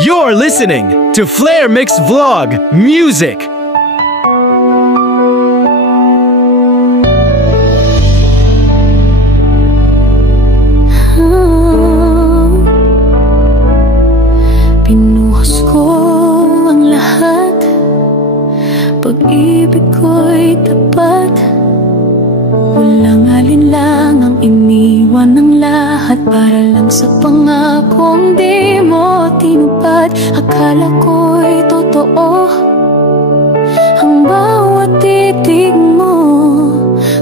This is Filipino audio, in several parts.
You're listening to Flair Mix Vlog Music. Pinuhos ko ang lahat, pag-ibig ko'y tapat. Walang alinlangang iniwan ng lahat para lang sa pangakong di mo tinupad. Akala ko'y totoo ang bawat titig mo,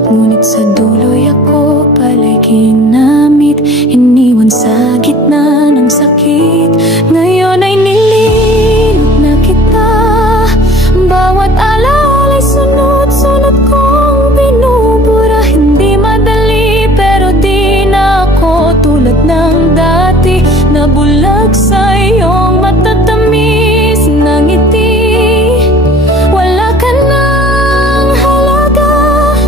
ngunit sa dulo'y ako pala'y ginamit, iniwan sa gitna ng sakit. Ngayon ay nililot na kita, bawat alaala'y sunod-sunod kong binubura. Hindi madali pero di na ako tulad ng dati, nabulag sa iyong matatamis na ngiti. Wala ka nang halaga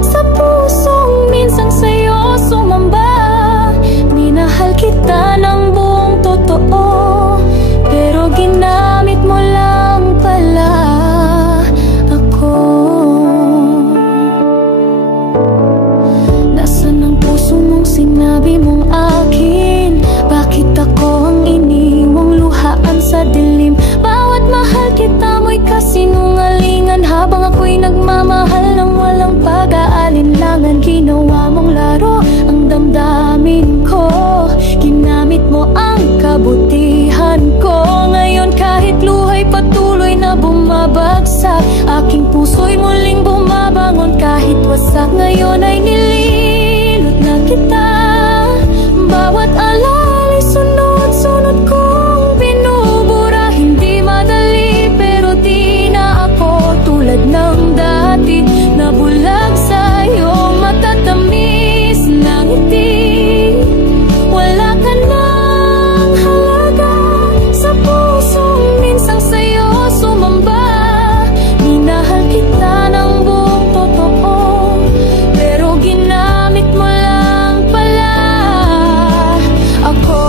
sa pusong minsang sa'yo sumamba. Minahal kita ng buong totoo, pero ginamit mo lang pala ako. Nasaan ang puso mong sinabi mong akin? Bakit ako ang iniwang luhaan sa dilim? Bawat mahal kita mo'y kasinungalingan, habang ako'y nagmamahal ng walang pag-aalinlangan. Ginawa mong laro ang damdamin ko, ginamit mo ang kabutihan ko. Ngayon kahit luha'y patuloy na bumabagsak, aking puso'y muling bumabangon kahit wasak. Ngayon ay nililot na kita, bawat alaala'y sunod-sunod kong binubura. Hindi madali pero di na ako tulad ng dati, nabulag sa iyong matatamis na ngiti. Wala ka nang halaga sa pusong minsang sa'yo sumamba. Minahal kita ng buong totoo, pero ginamit mo lang pala ako.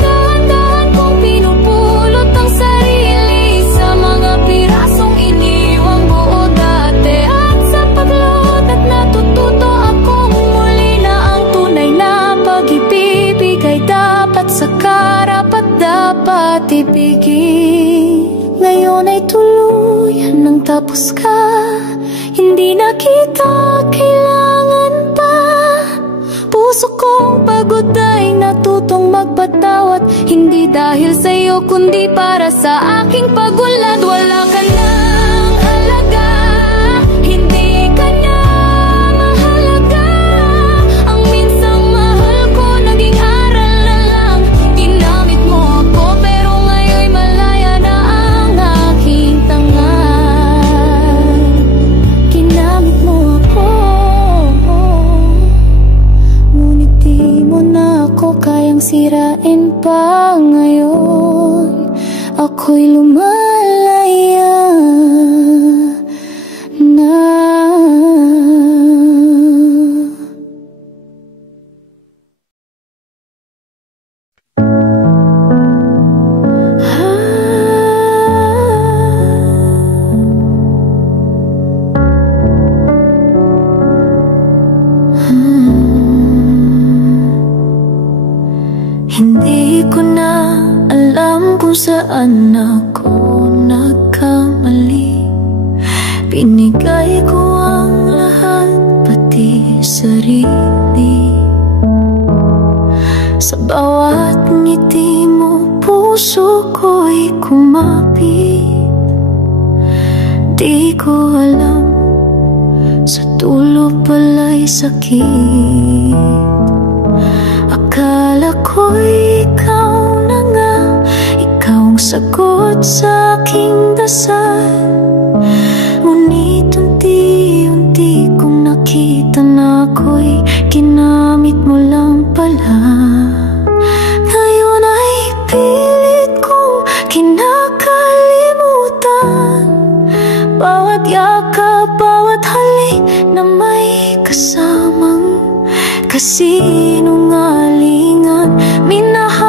Dahan-dahan kong pinupulot ang sarili sa mga pirasong iniwang buo dati. At sa paglot at natututo akong muli na ang tunay na pag-ibig ay dapat sa karapat dapat ibigin. Ngayon ay tuluyan nang tapos ka, hindi na kita kailangan pa. Puso kong pagod ay natutong magpatawad, hindi dahil sa'yo kundi para sa aking pag-unlad. Wala ka nang halaga, hindi ka niya mahalaga. Ang minsang mahal ko naging aral na lang. Ginamit mo ako pero ngayon'y malaya na ang aking tanga. Ginamit mo ako, ngunit di mo na ako kayang sirain pa. Ngayon ako'y lumalaya na. Hindi ko na alam kung saan ako nagkamali. Binigay ko ang lahat, pati sarili. Sa bawat ngiti mo, puso ko'y kumapit. Di ko alam, sa dulo pala'y sakit. Akala ko'y ikaw na nga, ikaw ang sagot sa aking dasal. Ngunit unti-unti kong nakita na ako'y ginamit mo lang pala. Ngayon ay pilit kong kinakalimutan, bawat yakap, bawat halik na may kasamang kasinungalingan. Minahal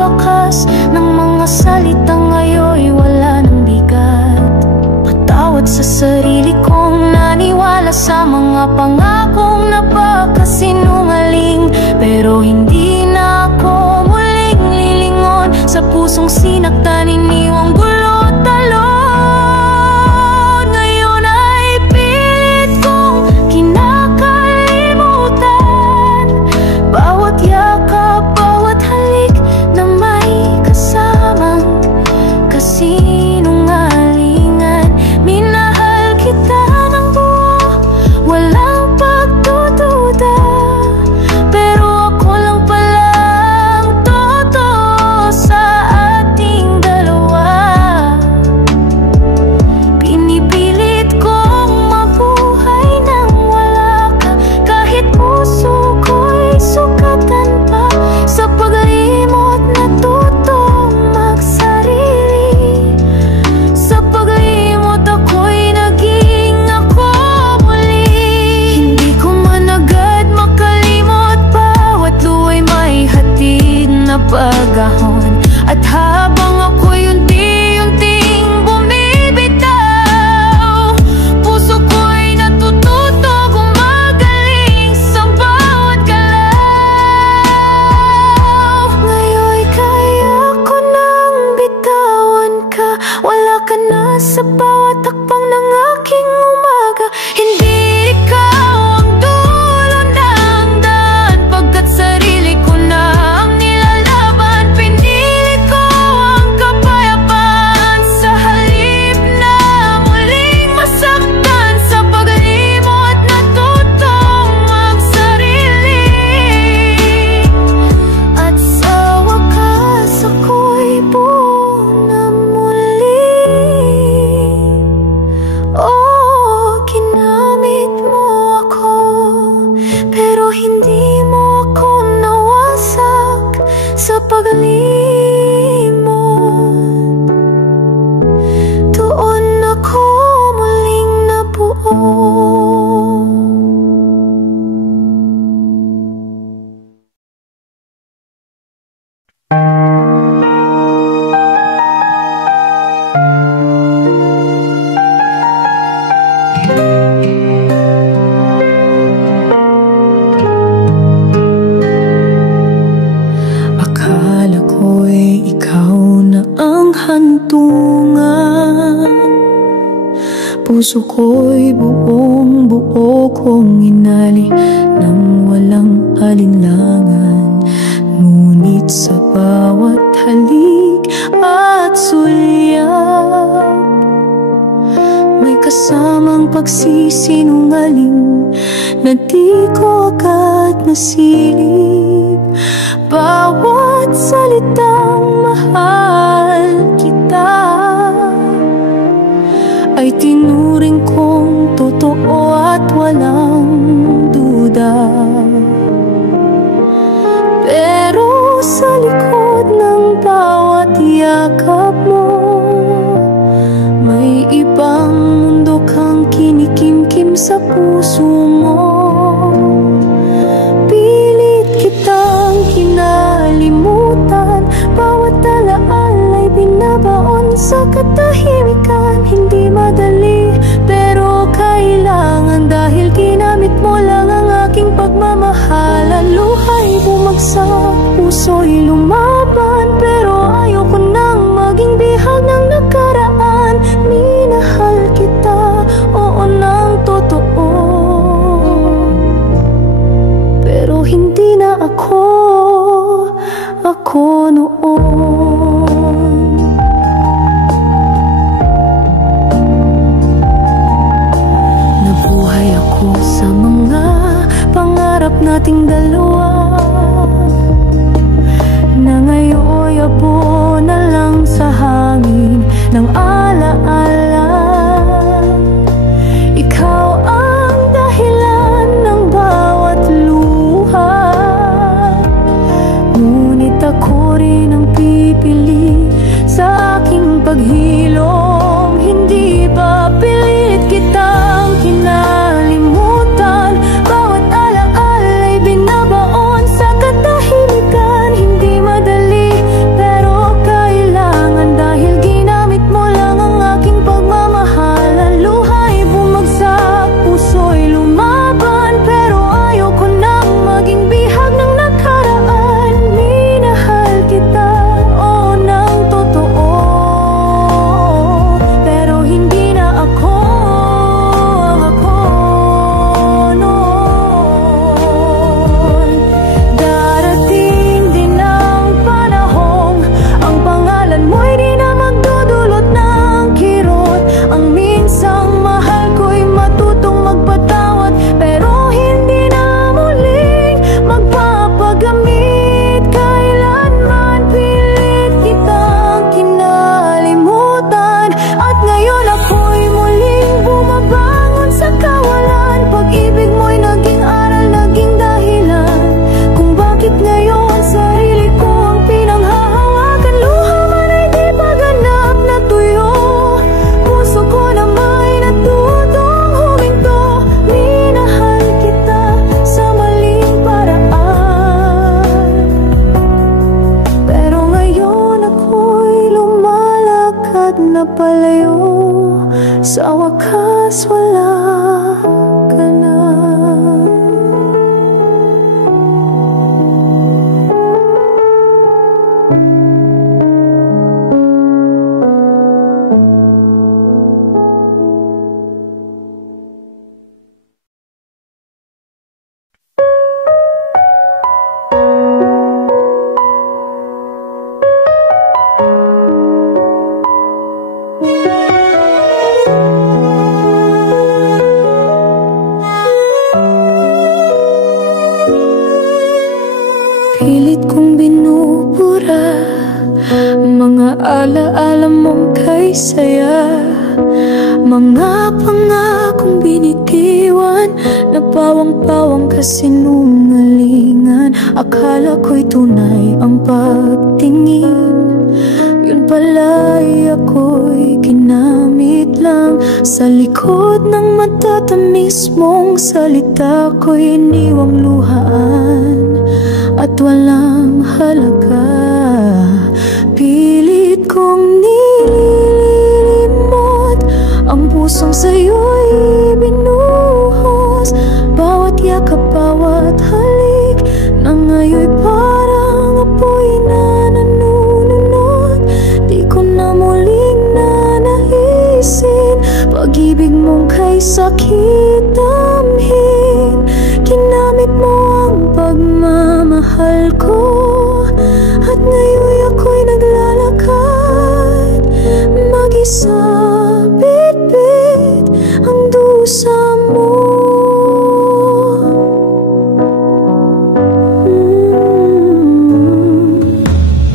bakas ng mga salita ngayon wala ng bigat. Patawad sa sarili kong naniwala sa mga pangakong napakasinungaling. Pero hindi na ako muling lilingon sa pusong sinaktan, iniwang gulot talon. Ngayon ay pilit kong kinakalimutan bawat yakap, bawat halik na may kasamang kasinungalingan. Minahal kita ng buo, walang pagdududa, pero ako lang palang totoo sa ating dalawa. Pinipilit kong mabuhay nang wala ka, kahit puso ko'y sugatan pa. Sa paglimot natutong magsarili, sa paglimot ako'y naging ako muli. Hindi ko man agad makalimot, bawat luwa'y may hatid na pagahon. At habang ako'y unti-unting bumibitaw, puso ko'y natututo gumagaling sa bawat galaw. Ngayon'y kaya ko nang bitawan ka, wala ka na sa bawat takpang ng aking umaga. Hindi ikaw ang dulo ng daan, pagkat sarili ko na ang nilalaban. Pinili ko ang kapayapaan sa halip na muling masaktan. Sa paglimot natutong magsarili, at sa wakas ako'y buo na muli. Oh, ginamit mo ako, pero hindi mo ako nawasak sa paglimot. Doon ako muling nabuo. Akala ko'y ikaw na ang hantungan, puso ko'y buong buo kong inali nang walang alinlangan. Ngunit sa bawat halik at sulyap, may kasamang pagsisinungaling na di ko agad nasilip. Bawat salitang mahal kita ay tinuring kong totoo at walang duda. Pero sa likod ng bawat yakap mo, may ibang mundo kang kinikimkim sa puso mo. Pilit kitang kinalimutan, bawat alaala'y binabaon sa katahimikan. Hindi madali, pero kailangan, dahil ginamit mo lang ang aking pagmamahal. Ang luha'y bumagsak, puso'y lumaban, pero ayoko nang maging bihag ng nakaraan. Minahal kita, oo nang totoo, pero hindi na ako noon. Nabuhay ako sa mga pangarap nating dalawa, na ngayon'y abo na lang sa hangin ng alaala. Ikaw ang dahilan ng bawat luha, ngunit ako rin ang pipili sa aking paghilom. Hindi ba pilit kitang kinalimutan, bawat alaala'y binabaon sa katahimikan. Hindi madali, napalayo, sa wakas wala ka na. Pilit kong binubura mga alaala mong kay saya, mga pangakong binitiwan na pawang-pawang kasinungalingan. Akala ko'y tunay ang pagtingin, yun pala'y ako'y ginamit lang. Sa likod ng matatamis mong salita ko'y iniwang luhaan at walang halaga. Pilit kong nililimot ang pusong sa'yo'y binuhos. Bawat yakap, bawat halik na ngayon'y parang apoy na nanununod. Di ko na muling nanaisin pag-ibig mong kay sakit damhin. Ginamit mo ang pagmamahal ko at ngayon ako'y naglalakad mag-isa, bit-bit ang dusa mo.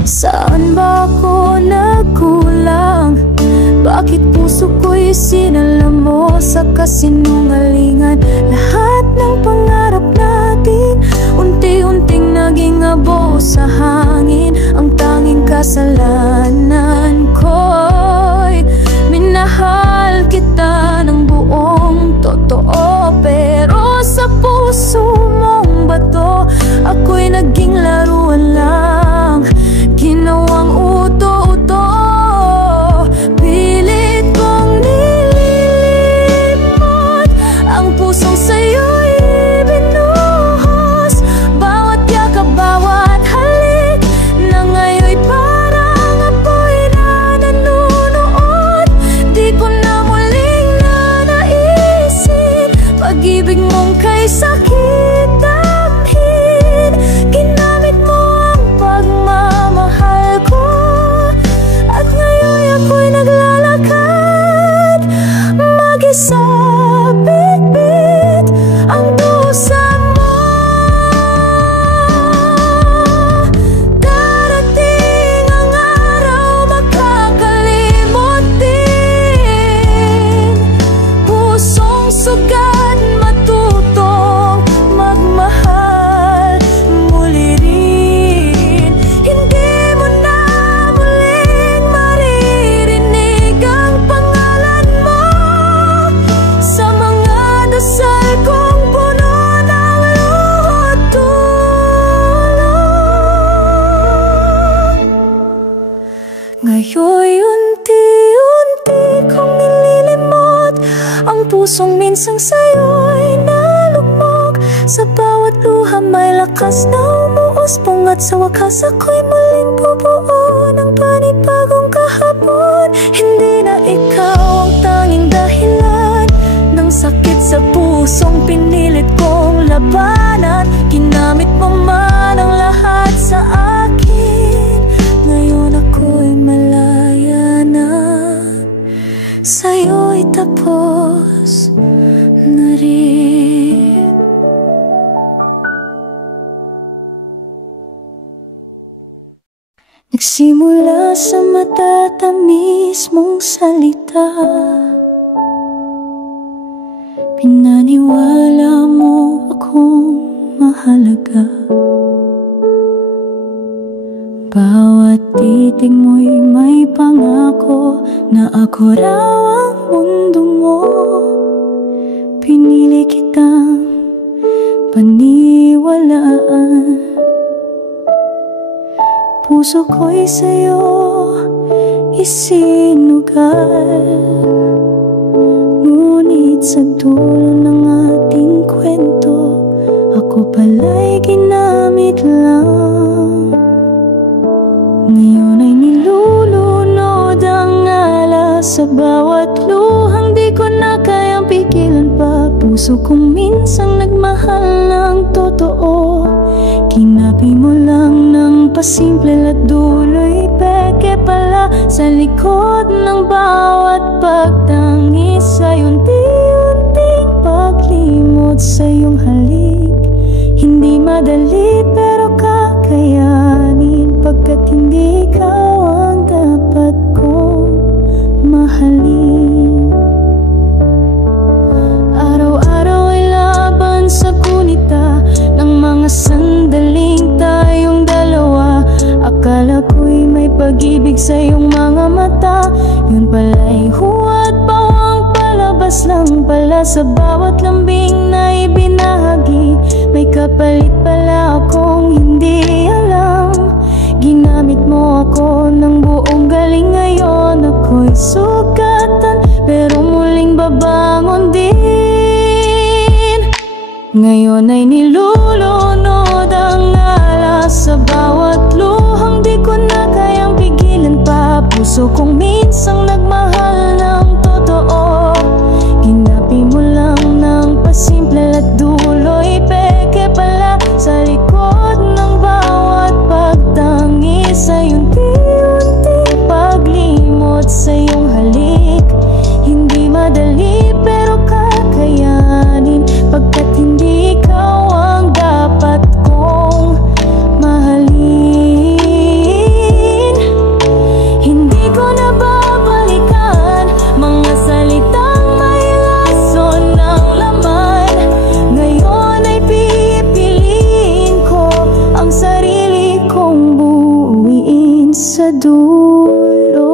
Saan ba ako nagkulang? Bakit puso ko'y sinala mo sa kasinungalingan? Lahat ng pangarap natin unti-unting naging abo sa hangin. Ang tanging kasalanan ko'y minahal kita ng buong totoo, pero sa puso mong bato ako'y naging laruan lang, ginawang uto-uto. Pilit kong nililimot ang pusong sa'yo'y binuhos. Bawat yakap, bawat halik na ngayon'y parang apoy na nanunuot. Di ko na muling nanaisin pag-ibig mong kay sakit damhin. Ginamit mo ang pagmamahal ko at ngayon ako'y naglalakad mag-isa, bit-bit ang dusa mo. Darating ang araw makakalimot din, pusong sugat matutong magmahal muli rin. Hindi mo na muling maririnig ang pangalan mo sa mga dasal kong puno ng luhod tulong. Ngayon'y unti-unti kong nililimot ang pusong minsang sa'yo'y nalugmok. Sa bawat luha may lakas na umuusbong at sa wakas ako'y muling bubuo ng panibagong kahapon. Hindi na ikaw ang tanging dahilan ng sakit sa pusong pinilit kong labanan. Ginamit mo man ang lahat sa akin, ngayon ako'y malaya na, sa'yo'y tapos na rin. Nagsimula sa matatamis mong salita, pinaniwala mo akong mahalaga. Bawat titig mo'y may pangako na ako raw ang mundo mo. Pinili kitang paniwalaan, puso ko'y sa'yo isinugal. Ngunit sa dulo ng ating kwento, ako pala'y ginamit lang. Ngayon ay nilulunod ang alas sa bawat luhang di ko na kayang pigilan pa. Puso kong minsang nagmahal ng totoo, kinapi mo lang ng pasimple at dulo'y peke pala. Sa likod ng bawat pagtangis ay unti-unting paglimot sa iyong halik. Hindi madali pero kakayanin, pagkat hindi ikaw ang dapat kong mahalin. Araw-araw ay laban sa kunita ng mga sandaling tayong dalawa. Akala ko'y may pag-ibig sa iyong mga mata, yun pala'y huwad bawang palabas lang pala. Sa bawat lambing na ibinahagi, may kapalit pala akong hindi alam. Ginamit mo ako ng buong galing, ngayon ako'y sugatan pero muling babangon din. Ngayon ay nilulunod ang alas sa bawat luhang di ko na kayang pigilan pa. Puso kong minsang nagmahal ng totoo, ginapi mo lang ng pasimple at dulo'y peke pala. Sa likod ng bawat pagtangis ay unti-unting paglimot sa iyong halik. Hindi madali pero kakayanin, pagkat hindi ikaw ang dapat kong mahalin. Hindi ko na babalikan mga salitang may lason ng laman. Ngayon ay pipiliin ko ang sarili kong buuin sa dulo.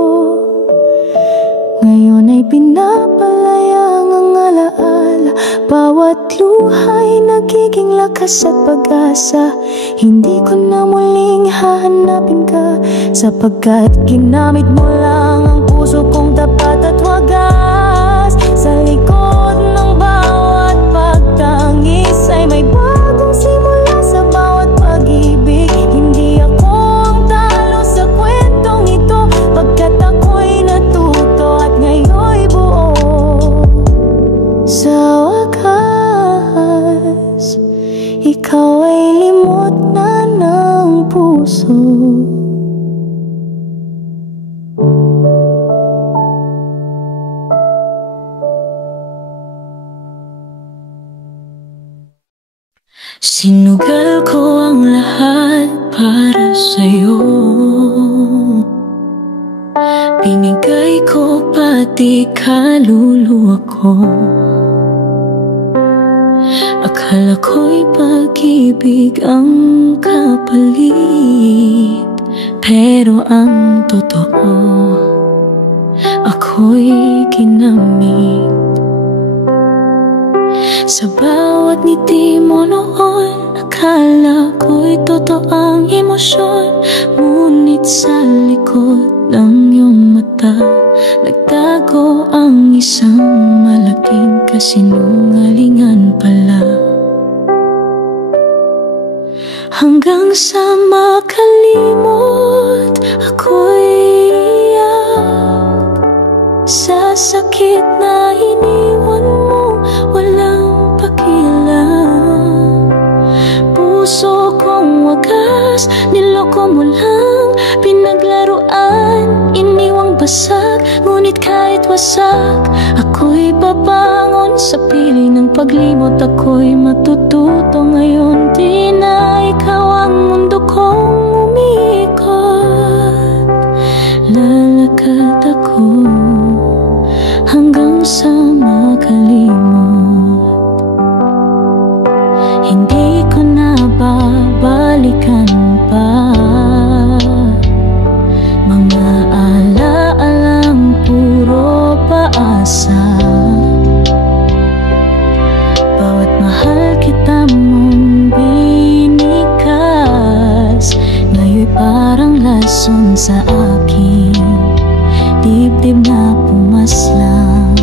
Ngayon ay pinapalayang ang alaala, bawat luha'y nagiging lakas at pag-asa. Hindi ko na muling hahanapin ka, sapagkat ginamit mo lang ang puso kong tapat at wagas. Sa likod ng bawat pagtangis ay may bagong simula sa bawat pag-ibig. Hindi ako ang talo sa kwentong ito, pagkat ako'y natuto at ngayon'y buo. Sa wakas, ikaw ay limot na ng puso. Sinugal ko ang lahat para sa'yo, binigay ko pati kaluluwa ko. Akala ko'y pag-ibig ang kapalit, pero ang totoo, ako'y ginamit. Sa bawat ngiti mo noon, akala ko'y totoo ang emosyon. Ngunit sa likod ng iyong mata, nagtago ang isang malaking kasinungalingan pala. Hanggang sa makalimot, ako'y iyak sa sakit na iniwan mo, walang pakialam. Puso kong wagas, niloko mo lang, pinaglaruan, iniwang basag. Ngunit kahit wasak, ako'y babangon sa piling ng paglimot. Ako'y matututo ngayon, di na ikaw ang mundo kong umiikot. Lalakad ako hanggang sa makalimot. Hindi ko na babalikan pa mga alaalang puro paasa. Bawat mahal kita mong binikas, ngayon'y parang lason sa akin. dibdib na pumaslang.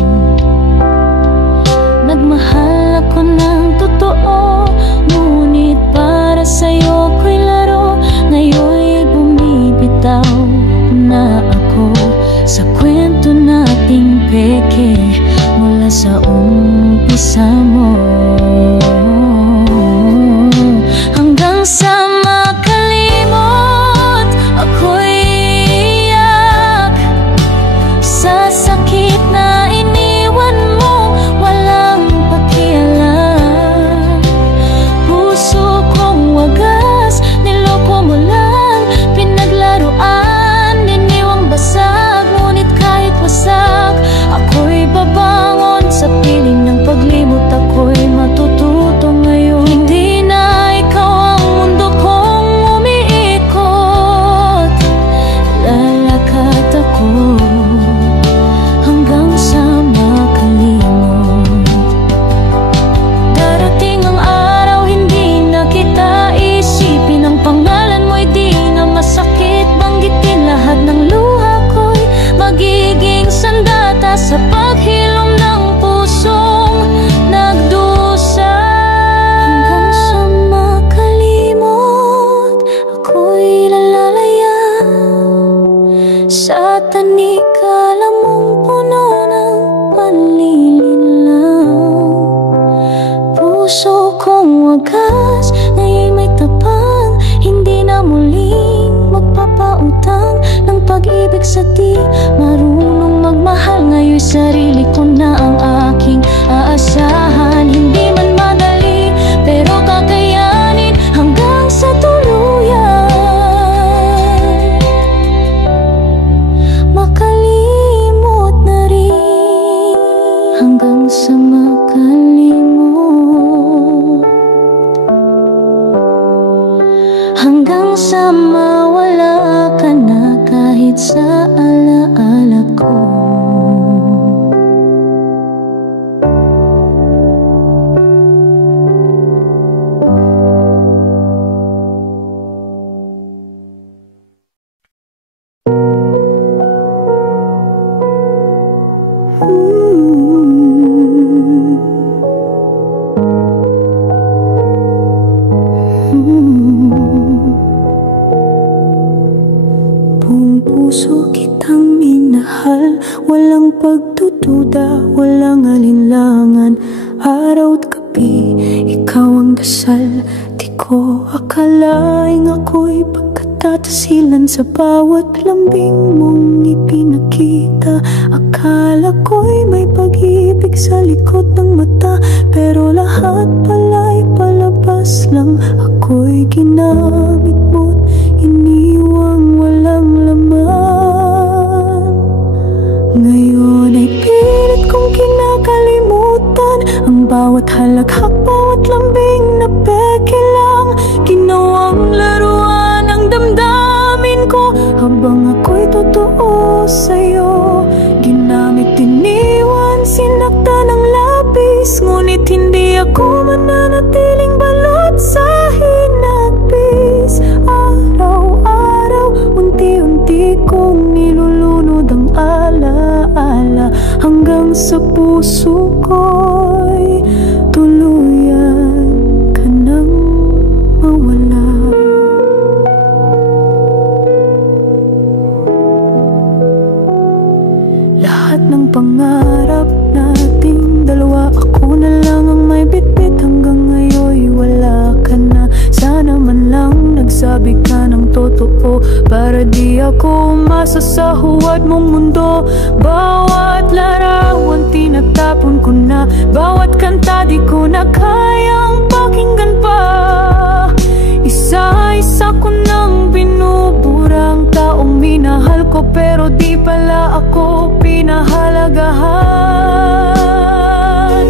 Nagmahal ako ng totoo, ngunit para sa'yo ko'y laro. Ngayon'y bumibitaw na ako sa kwento nating peke mula sa umpisa mo. Hanggang sa makalimot, ako'y iyak sa sakit na iniwan mo. Walang pakialam, puso kong wagas, niloko mo lang, pinaglaruan, iniwang basag. Ngunit kahit wasak, ako'y babangon sa piling ng paglimot. Ako'y matututo ngayon. Hindi na ikaw ang mundo kong umiikot. Lalakad ako hanggang sa makalimot. Darating ang araw, hindi na kita isipin. Ang pangalan mo'y di na masakit banggitin. Lahat ng luha ko'y magiging sandata sa paghilom ng pusong nagdusa. Hanggang sa makalimot, ako'y lalalaya sa tanikalamong puno ng panlilinlang. Puso kong wagas, ngayon'y may tapang, hindi na muling magpapautang ng pag-ibig sa di marunong magmahal. Ngayon'y sarili ko na ang aking aasahan. Hindi man madali, pero kakayanin hanggang sa tuluyan. Makalimot na rin hanggang sa makalimot. Hanggang sa mawala ka na kahit sa alaala ko. Buong puso kitang minahal, walang pagdududa, walang alinlangan. Araw at gabi, ikaw ang dasal. Di ko akalaing ako'y pagkatatasilan sa bawat lambing mong ipinakita. Akala ko'y may pag-ibig sa likod ng mata, pero lahat pala'y palabas lang. Ako'y ginamit mo't iniwang walang laman. Ngayon ay pilit kong kinakalimutan ang bawat halakhak, bawat lambing na peke lang. Ginawang laruan ang damdamin ko habang ako'y totoo sa'yo. Ginamit, iniwan, sinakta ng labis, ngunit hindi ako mananatiling balot sa hinagpis. Araw-araw, unti-unti kong nilulunod ang alaala hanggang sa puso ko'y tuluyan ka nang mawala. Lahat ng pangarap nating dalawa, ako na lang ang may bitbit. Hanggang ngayon'y wala ka na. Sana man lang nagsabi ka ng totoo, para di ako umasa sa huwad mong mundo. Bawat larawan tinatapon ko na, bawat kanta di ko na kayang pakinggan pa. Isa-isa ko nang binuburang taong minahal ko, pero di pala ako pinahalagahan.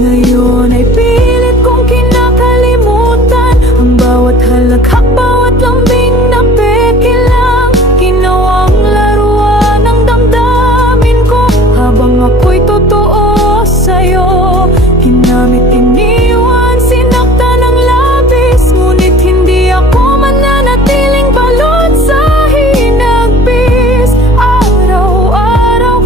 Ngayon ay pilit kong kinakalimutan ang bawat halakhak, bawat lambing na peke lang. Ginawang laruan ang damdamin ko habang ako'y totoo sa'yo. Ginamit, iniwan, sinakta ng labis, ngunit hindi ako mananatiling balot sa hinagpis. Araw-araw,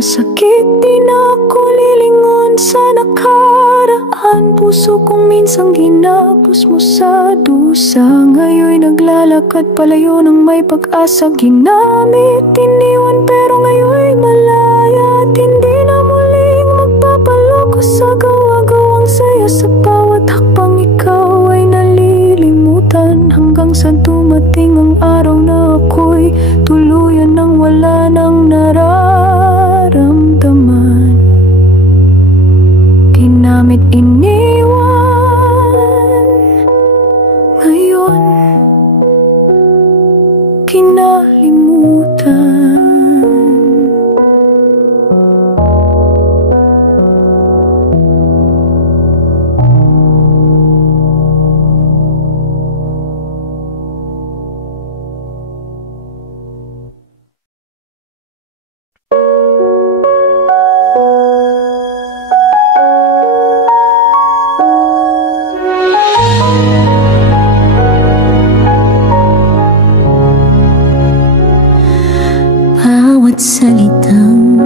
masakit, di na ako lilingon sa nakaraan. Puso kong minsang ginapos mo sa dusa, ngayon'y naglalakad palayo ng may pag-asa. Ginamit, iniwan, pero ngayon'y malaya. At hindi na muling magpapaloko sa gawa-gawang saya. Sa bawat hakbang ikaw ay nalilimutan, hanggang sa dumating ang araw na ako'y tuluyan nang wala nang nararamdaman. Ginamit, iniwan, ngayon kinalimutan. Salitang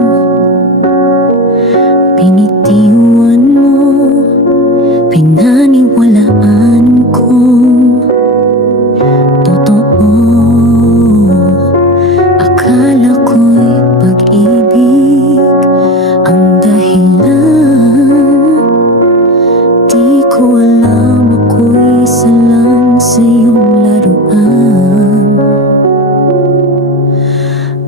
binitiwan mo, pinaniwalaan kong totoo. Akala ko'y pag-ibig ang dahilan, di ko alam ako'y isa lang sa iyong laruan.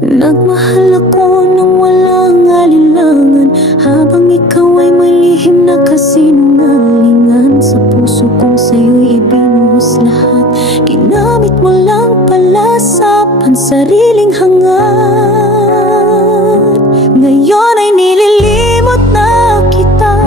Nagmahal ako nang walang alinlangan, habang ikaw ay may lihim na kasinungalingan. Sa puso kong sa'yo'y ibinuhos lahat, ginamit mo lang pala sa pansariling hangat. Ngayon ay nililimot na kita,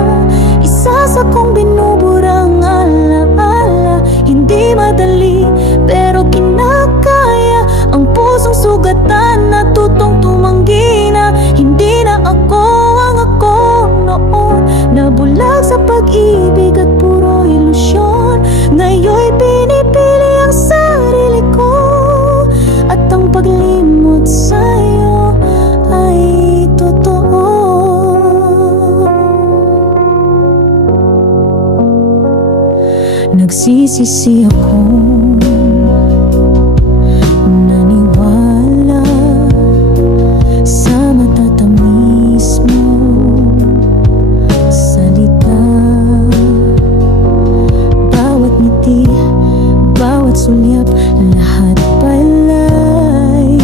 isa sa kong binuburang alaala. Hindi madali pero kinakaya, ang pusong sugatan na tutong tumanggi na. Hindi na ako ang ako noon, nabulag sa pag-ibig at puro ilusyon. Ngayon'y pinipili ang sarili ko, at ang paglimot sa'yo ay totoo. Nagsisisi ako, sulyap, lahat pala'y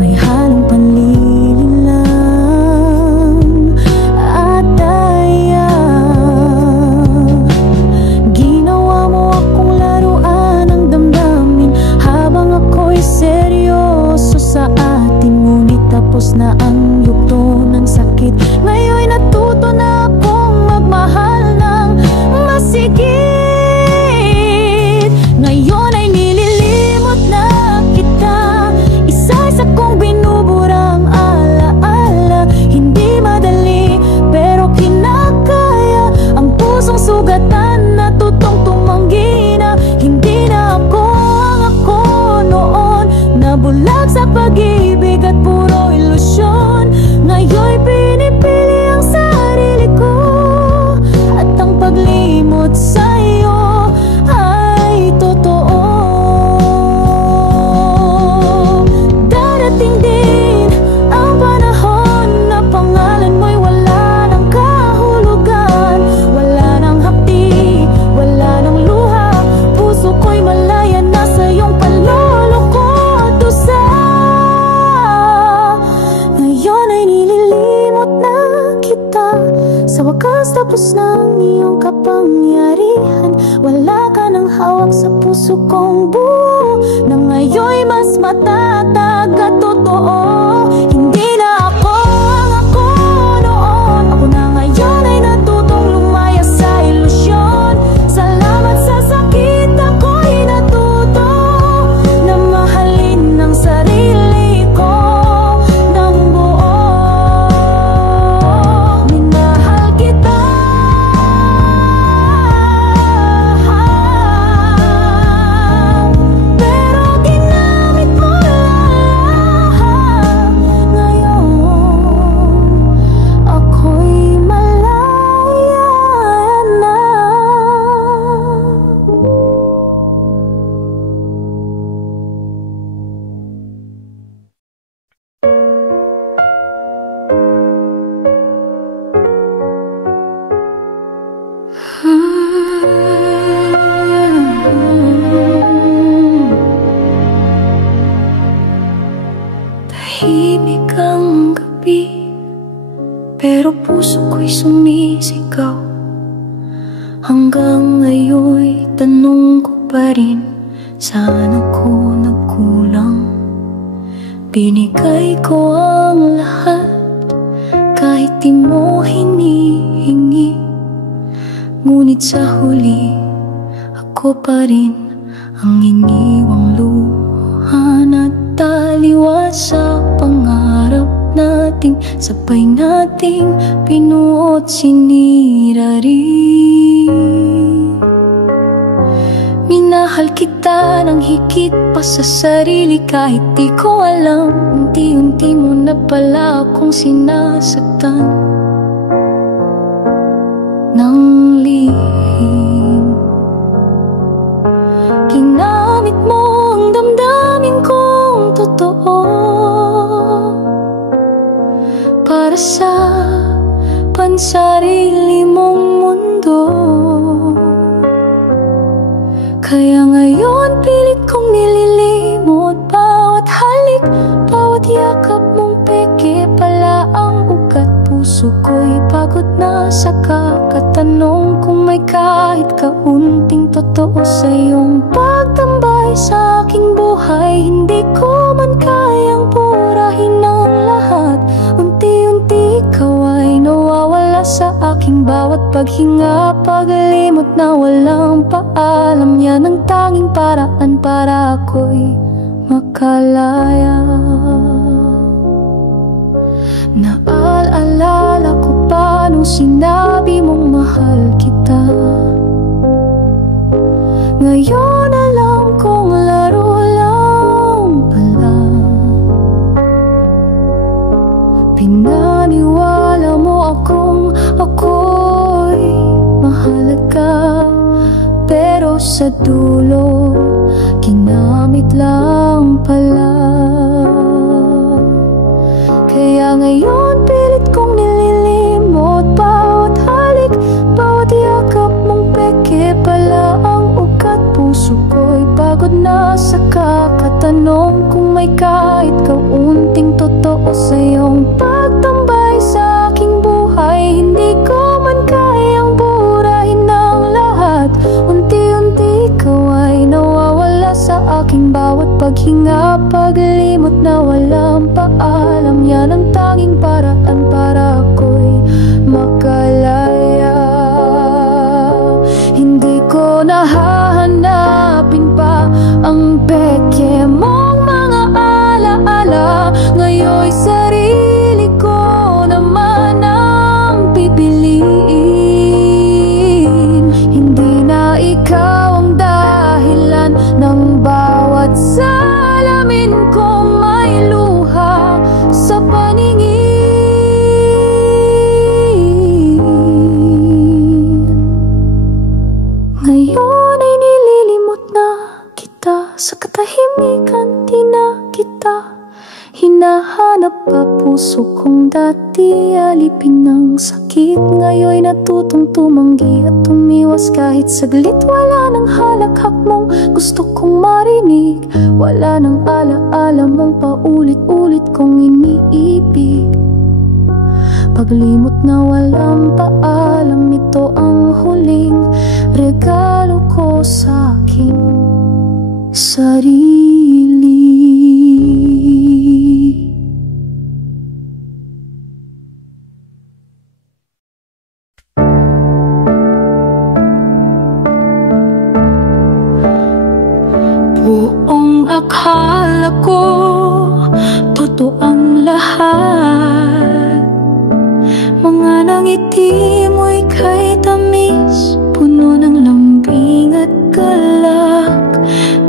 may halong panlilinlang at daya. Ginawa mo akong laruan ng damdamin, habang ako'y seryoso sa atin. Ngunit tapos na ang yugto ng sakit, ngayon'y natuto na akong magmahal ng masigit. Ngayon ay nililimot na kita, isa sa kong binuburang alaala. Hindi madali pero kinakaya, ang pusong sugatan na tutong tumanggi na. Hindi na ako ang ako noon, nabulag sa pag-ibig at puro ilusyon. Ngayon'y pinipili ang sarili ko, at ang paglimot sa'yo ay totoo. Darating din ang panahon na pangalan mo'y wala ng kahulugan, wala ng hapdi, wala ng luha. Puso ko'y malaya na sa iyong panloloko at dusa. Ngayon ay nililimot na kita, sa wakas tapos ng iyong kapangyarihan. Wala ka nang hawak sa puso kong buo, na ngayon'y mas matatag at totoo. Hindi na ako ang ako noon, ako na ngayon ay natutong lumaya sa ilusyon. Salamat sa sakit, ako'y natuto na mahalin ang sarili ko ng buo. Minahal kita, pero ginamit mo lahat. pa rin, saan ako nagkulang? Binigay ko ang lahat, kahit di mo hinihingi. Ngunit sa huli, ako pa rin ang iniwang luha na taliwas sa pangarap nating sabay nating pinuot sinira rin. Minahal kita ng higit pa sa sarili kahit di ko alam. Unti-unti mo na pala akong sinasaktan ng lihim. Ginamit mo ang damdamin kong totoo para sa pansarili mong mundo. Kaya ngayon pilit kong nililimot bawat halik, bawat yakap mong peke pala ang ugat. Puso ko'y pagod na sa kakatanong kung may kahit kaunting totoo sa iyong pagtambay sa aking buhay. Hindi ko man kayang purahin ang lahat. Unti-unti ikaw ay nawawala sa aking bawat paghinga, paglimot na walang paalam. Yan ang tanging paraan para ako'y makalaya. Naalala ko pa nung sinabi mong mahal kita. Ngayon alam kong laro lang pala. Pinaniwala mo ako'y mahalaga, pero sa dulo ginamit lang pala. Kaya ngayon pilit kong nililimot bawat halik, bawat yakap mong peke pala ang ugat. Puso ko'y pagod na sa kakatanong kung may kahit kaunting totoo sa iyong pagtambay sa aking buhay. Hindi ko man kayang burahin ang lahat. Unti-unti ikaw ay nawawala sa aking bawat paghinga, paglimot na walang paalam. Yan ang tanging paraan para ako'y makalaya. Hindi ko nahahanapin pa ang peke mong mga alaala. Ngayon'y sarili ko naman ang pipiliin. Hindi na ikaw ang dahilan ng bawat salamin kong may luha sa paningin. Ngayon ay nililimot na kita sa katahimikan, di na kita hinahanap pa. Puso kong dati alipin ng sakit, ngayon'y natutong tumanggi at tumiwas kahit saglit. Wala nang halakhak mong gusto kong marinig, wala nang alaala mong paulit-ulit kong iniibig. Paglimot na walang paalam, ito ang huling regalo ko sa aking sarili. Buong akala ko totoo ang lahat. Mga nangiti mo'y kay tamis, puno ng lambing at galak.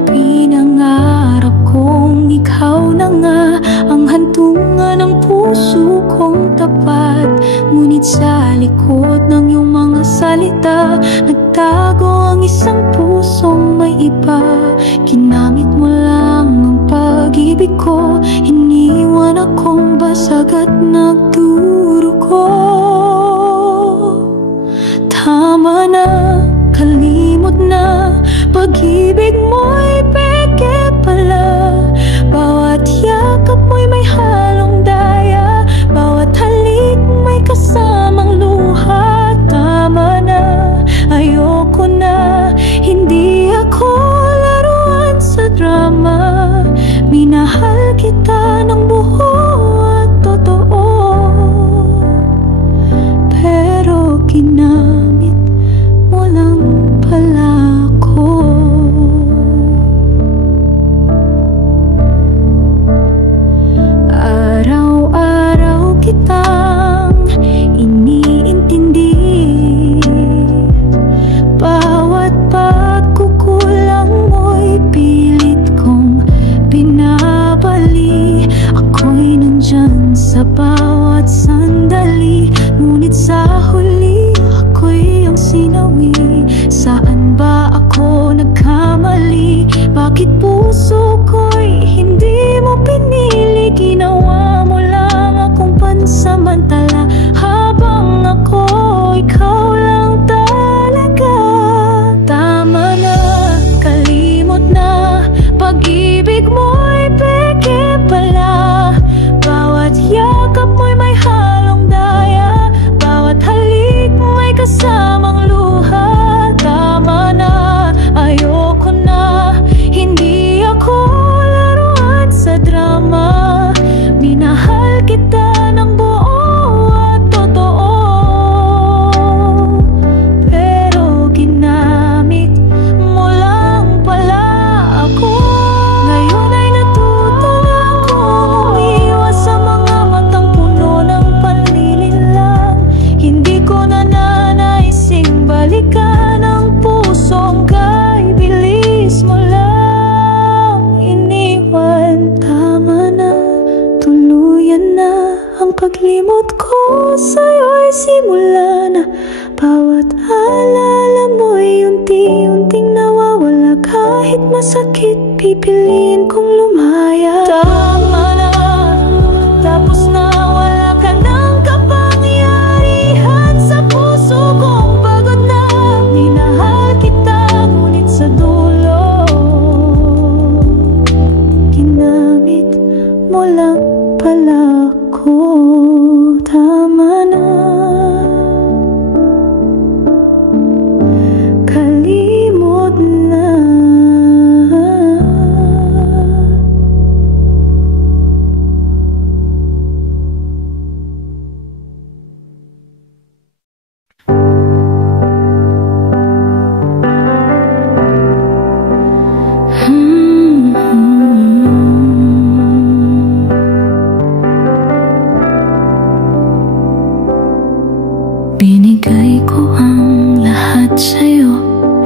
Pinangarap kong ikaw na nga ang hantungan ng puso kong tapat. Ngunit sa likod ng iyong mga salita, nagtago ang isang pusong may iba. Ginamit mo lang ang pag-ibig ko, iniwan akong basag at nagdurugo. Tama na, kalimot na, pag-ibig mo'y peke pala. Bawat yakap mo'y may halong daya, bawat halik may kasamang luha. Tama na, ayoko na, hindi ako Kaya kahit masakit, pipiliin kong lumaya. Tama na, tapos na, wala ka ng kapangyarihan sa puso kong pagod na. Minahal kita, ngunit sa dulo ginamit mo lang pala ako. Tama na, kalimot na. Binigay ko ang lahat sa'yo,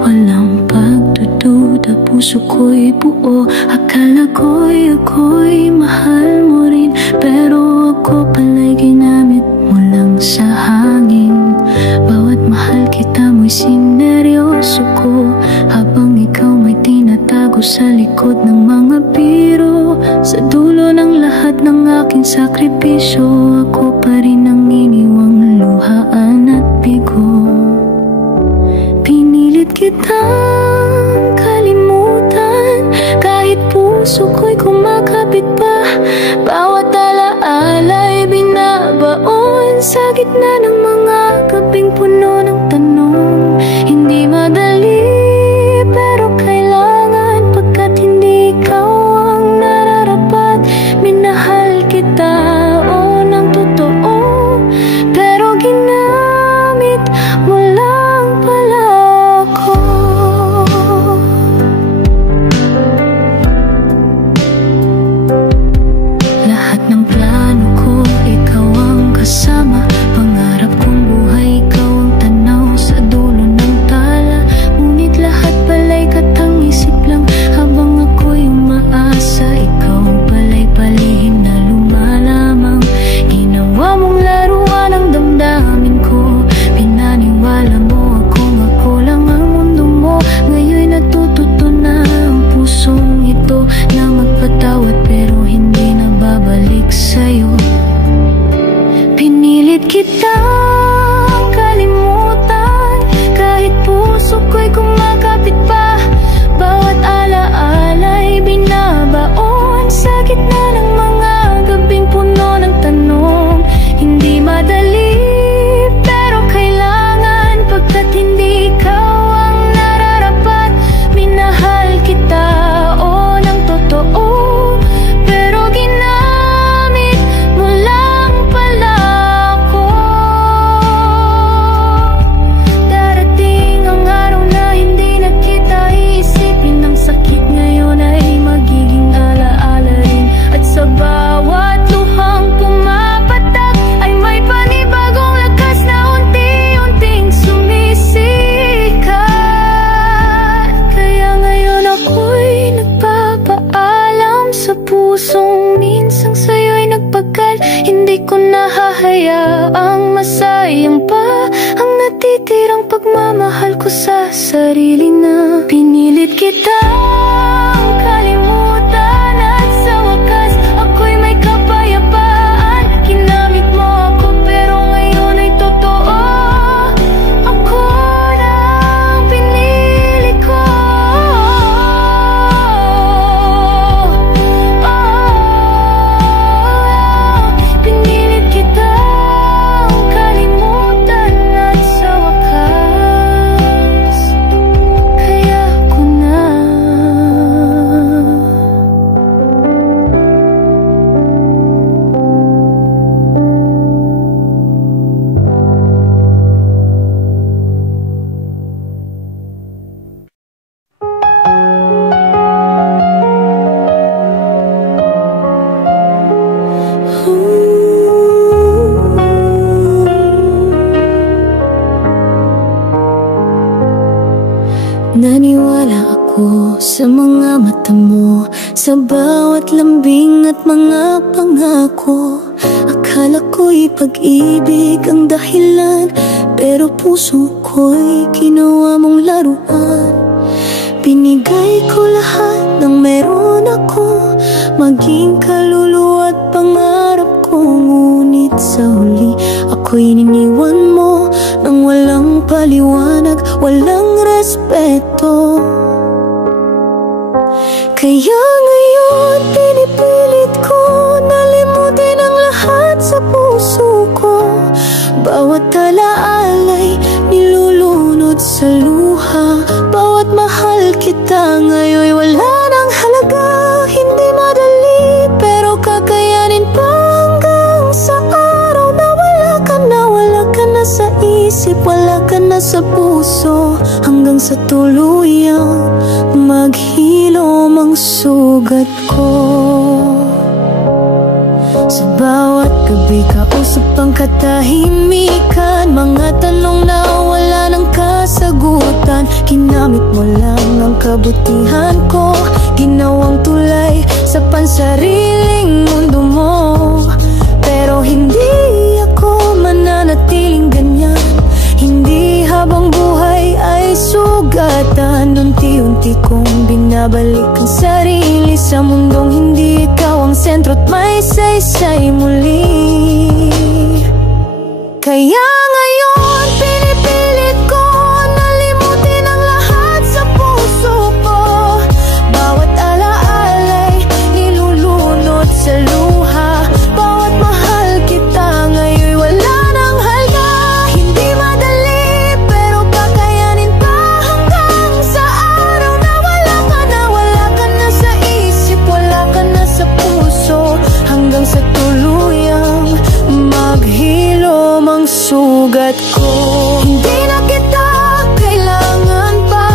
walang pagdududa, puso ko'y buo. Akala ko'y ako'y mahal mo rin, pero ako pala'y ginamit mo lang sa hangin. Bawat mahal kita mo'y sineryoso ko, habang ikaw may tinatago sa likod ng mga biro. Sa dulo ng lahat ng aking sakripisyo, ako pa rin ang iniwang luhaan at bigo. Pinilit kitang kalimutan, kahit puso ko'y kumakapit pa. Bawat alaala'y binabaon sa gitna ng mga gabing puno ng tanong. Hindi madali, pero kailangan, pagkat hindi ikaw ang nararapat. Minahal kita, ng totoo, pero ginamit mo lang pala ako. Lahat ng plano ko, ikaw ang kasama. Pangarap kong buhay, ikaw ang tanaw sa dulo ng tala. Ngunit lahat pala'y katang-isip lang, habang ako'y umaasa. Ikaw pala'y palihim na lumalamang. Ginawa mong laruan ang damdamin ko, pinaniwala mo akong ako lang ang mundo mo. Ngayon'y natututo na ang pusong ito na magpatawad, pero hindi na babalik sa'yo. Pinilit kitang kalimutan, kahit puso ko'y kumakapit pa. Bawat alaala'y binabaon sa gitna ng mga gabing puno ng tanong. Hindi madali, pero kailangan, pagkat hindi ikaw ang nararapat. Minahal kita, ng totoo, pero ginamit mo lang pala ako. Darating ang araw na hindi na kita iisipin. Ang sakit ngayon ay magiging alaala rin, at sa bawat luhang pumapatak ay may panibagong lakas na unti-unting sumisikat. Kaya ngayon ako'y nagpapaalam sa pusong minsang sa'yo'y nagpagal. Hindi ko nahahayaang masayang pa ang natitirang pagmamahal ko sa sarili na. Pinilit kitang kalimutan, at sa wakas ako'y may kapayapaan. Ginamit mo ako, pero ngayon ay totoo. Ako na ang pinili ko. Pinilit kitang kalimutan, at sa wakas kaya ko na. Naniwala ako sa mga mata mo, sa bawat lambing at mga pangako. Akala ko'y pag-ibig ang dahilan, pero puso ko'y ginawa mong laruan. Binigay ko lahat ng meron ako, maging kaluluwa at pangarap ko. Ngunit sa huli, ako'y iniwan mo nang walang paliwanag, walang respeto. Kaya ngayon pinipilit ko na limutin ang lahat sa puso ko. Bawat alaalay nilulunod sa luha, bawat mahal kita ngayon wala nang halaga. Hindi madali pero kakayanin pa hanggang sa araw na wala ka na sa isip, wala ka na sa puso, hanggang sa tuluyang maghilom ang sugat ko. Sa bawat gabi kausap ang katahimikan, mga tanong na wala ng kasagutan. Ginamit mo lang ang kabutihan ko, ginawang tulay sa pansariling mundo mo. Pero hindi ako mananatiling ganyan, hindi habang buhay ay sugatan. Unti-unti kong binabalik ang sarili sa mundong hindi ikaw ang sentro at may saysay muli. Kaya ngayon pinipilit ko na limutin ang lahat sa puso ko. Bawat alaalay nilulunod sa luha, bawat mahal kita ngayon wala nang halga. Hindi madali pero kakayanin pa hanggang sa araw na wala ka na sa isip, wala ka na sa puso, hanggang sa tuluyang maghilom ang sugat ko. Hindi na kita kailangan pa,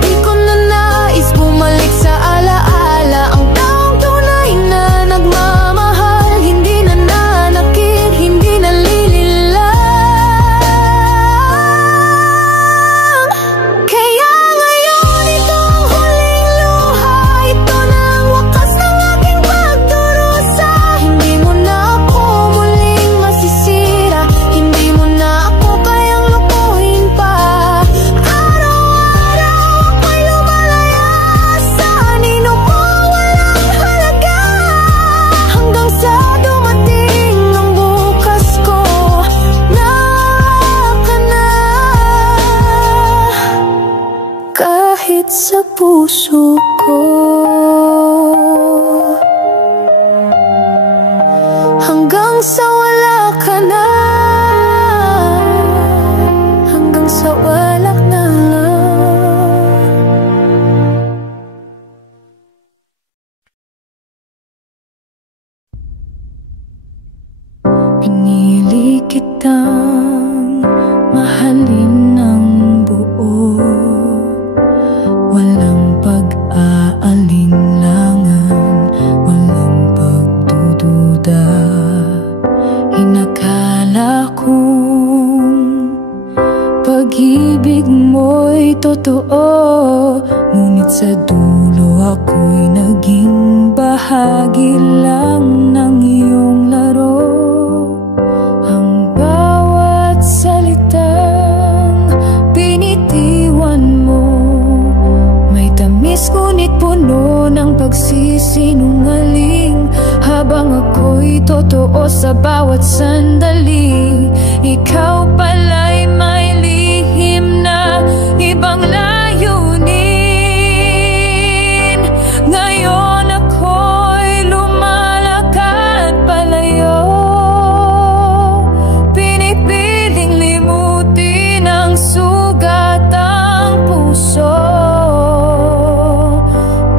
di ko na nais bumalik sa alaala. Ang taong tunay na nagmamahal, hindi na nanakit, hindi na lililang. Kaya ngayon ito ang huling luha, ito na ang wakas ng aking pagdurusa. Hindi mo na ako muling masisira, hindi mo na ako kayang lukuhin pa. Araw-araw ako'y lumalaya sa anino mo walang halaga, hanggang sa dumating ang bukas ko na ka na. Kahit sa puso ko, hanggang sa wala ka na, hanggang sa wala ka na lang. Pinili kitang mahalin ng buo, walang pag-aalinlangan, walang pagdududa. Inakala kong pag-ibig mo'y totoo, ngunit sa dulo ako'y naging bahagi lang ng iyong laro. Ang bawat salitang binitiwan mo may tamis ngunit puno ng pagsisinungaling. Habang ako'y totoo sa bawat sandali, ikaw pala'y may lihim na ibang layunin. Ngayon ako'y lumalakad palayo, pinipiling limutin ang sugat ang puso.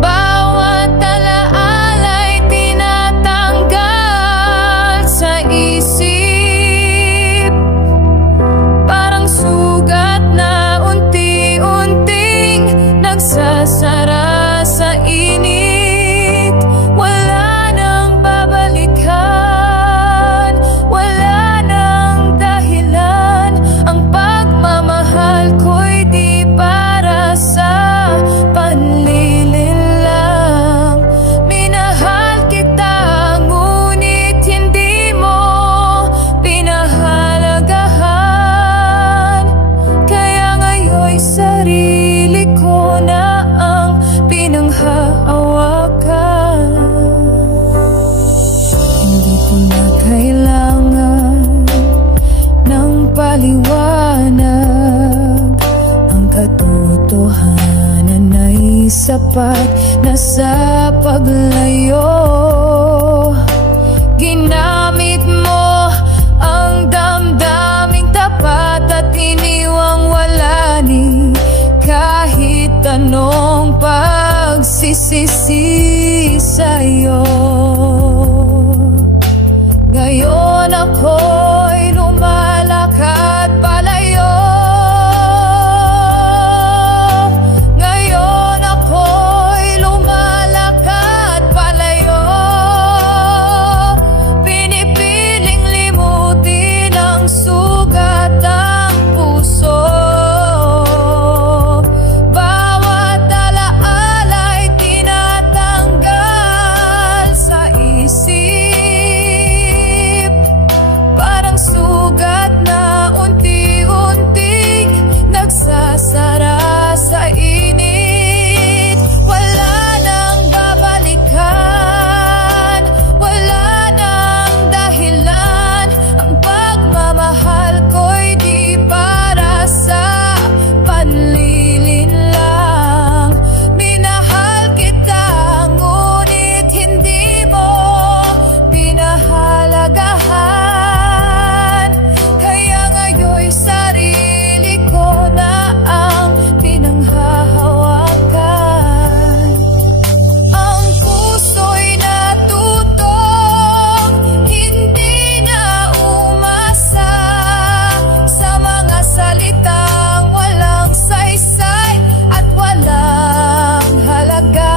Bawat alaalay tinatanggal sa isip, sapat na sa paglayo. Ginamit mo ang damdaming tapat at iniwang wala ni kahit anong pagsisisi sa'yo. Ngayon ako'y lumalakad palayo. Ngayon ako'y lumalakad palayo. Pinipiling limutin ang sugat ng puso. Bawat alaala'y tinatanggal sa isip. Parang sugat na unti-unting nagsasara sa init. Wala nang babalikan, wala nang dahilan. Ang pagmamahal ko'y di para sa panlilin lang. Minahal kita ngunit hindi mo pinahalagahan. Kaya ngayon'y sarili ko na ang pinanghahawakan. Ang puso'y natutong hindi na umasa sa mga salitang walang saysay at walang halaga.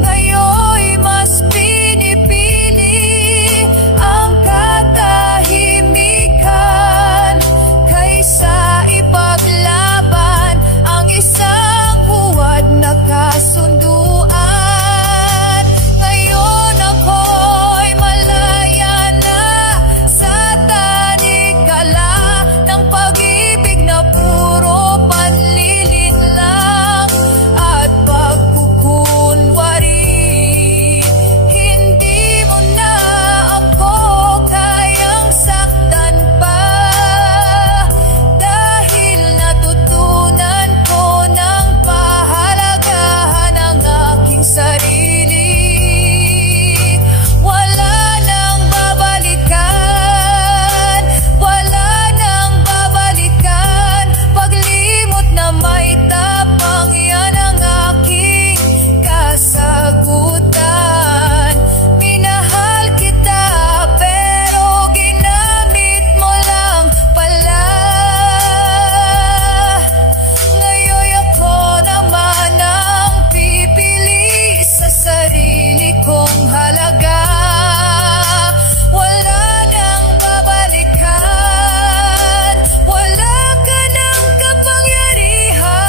Ngayon'y mas pinipili ang katahimikan kaysa ipaglaban ang isang huwad na kasunduan. Ngayon ako'y malaya na sa tanikala ng pag-ibig na puro panlilin lang at pagkukunwari. Hindi mo na ako kayang saktan pa, dahil natutunan ko ng pahalagahan ang aking sarili. Wala nang babalikan, wala nang babalikan. Paglimot na may tapang, yan ang aking kasagutan. Minahal kita pero ginamit mo lang pala. Ngayon ako naman ang pipili sa sarili kong halaga. Wala nang babalikan, wala ka ng kapangyarihan.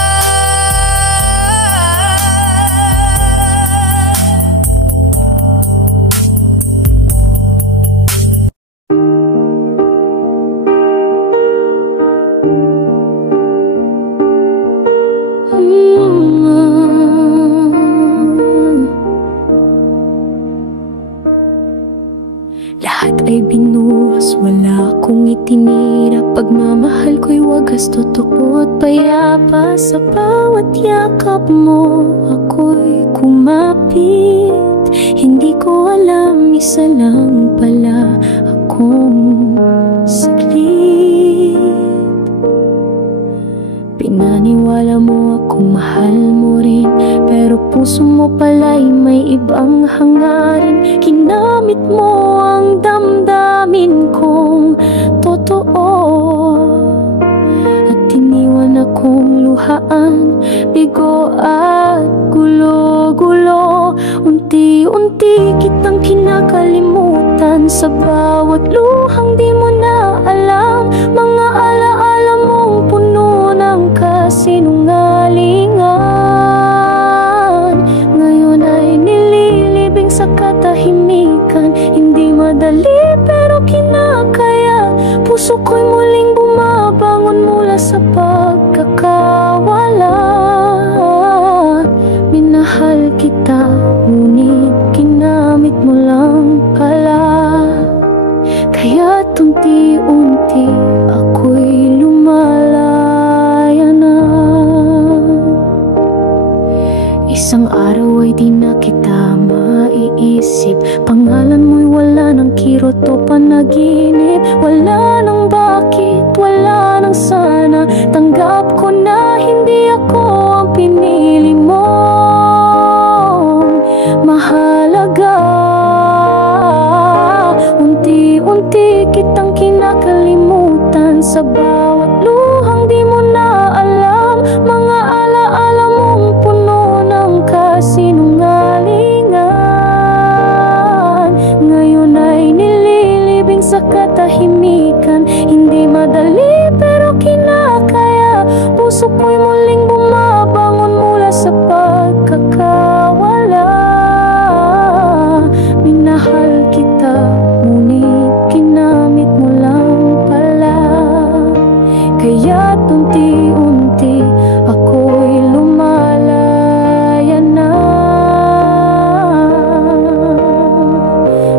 Lahat ay binuhos, wala akong itinira. Pagmamahal ko'y wagas, totoo at payapa. Sa bawat yakap mo, ako'y kumapit. Hindi ko alam, isa lang pala akong saglit. Pinaniwala mo ako, mahal mo rin, pero puso mo pala'y may ibang hangarin. Ginamit mo ang damdamin kong totoo at iniwan akong luhaan, bigo at gulo-gulo. Unti-unti kitang kinakalimutan, sa bawat luhang di mo na alam. Mga alaala mong puno ng kasinungalingan, ngayon ay nililibing sa katahimikan. Hindi madali pero kinakaya, puso ko'y muling bumabangon mula sa pagkakawala. Minahal kita, ngunit ginamit mo lang pala. Kaya't unti-unti ako'y 'ko'y 'ko'y lumalaya na. Isang araw ay di na kita maiisip. Pangalan mo'y wala ng kirot o panaginip. Wala nang bakit, wala nang sana. Tanggap ko na hindi ako ang pinili mo. Mahalaga, unti-unti kitang kinakalimutan. Sa bawat luhang di mo na alam, mga alaala mong puno ng kasinungalingan. Ngayon ay nililibing sa katahimikan. Hindi madali pero kinakaya. Puso ko'y muling bumabangon mula sa pagkakawala. Minahal kita, ngunit ginamit mo lang pala. Kaya't unti-unti ako'y lumalaya na.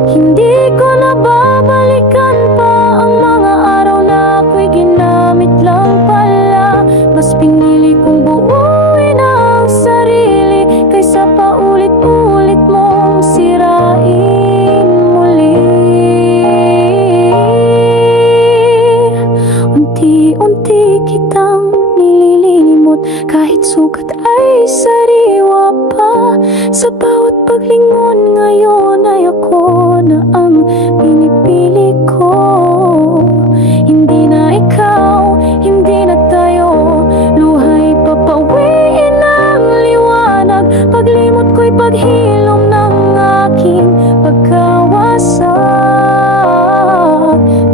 Hindi ko na babalikan pa ang mga araw na ako'y ginamit lang pala. Mas pinili kong buuin ang sarili kaysa paulit-ulit mong sirain muli. Unti-unti kitang nililimot, kahit sugat ay sariwa pa. Sa bawat paglingon ngayon ay ako na ang pinipili ko. Hindi na ikaw, hindi na tayo, luha'y papawiin ang liwanag. Paglimot ko'y paghilom ng aking pagkawasak.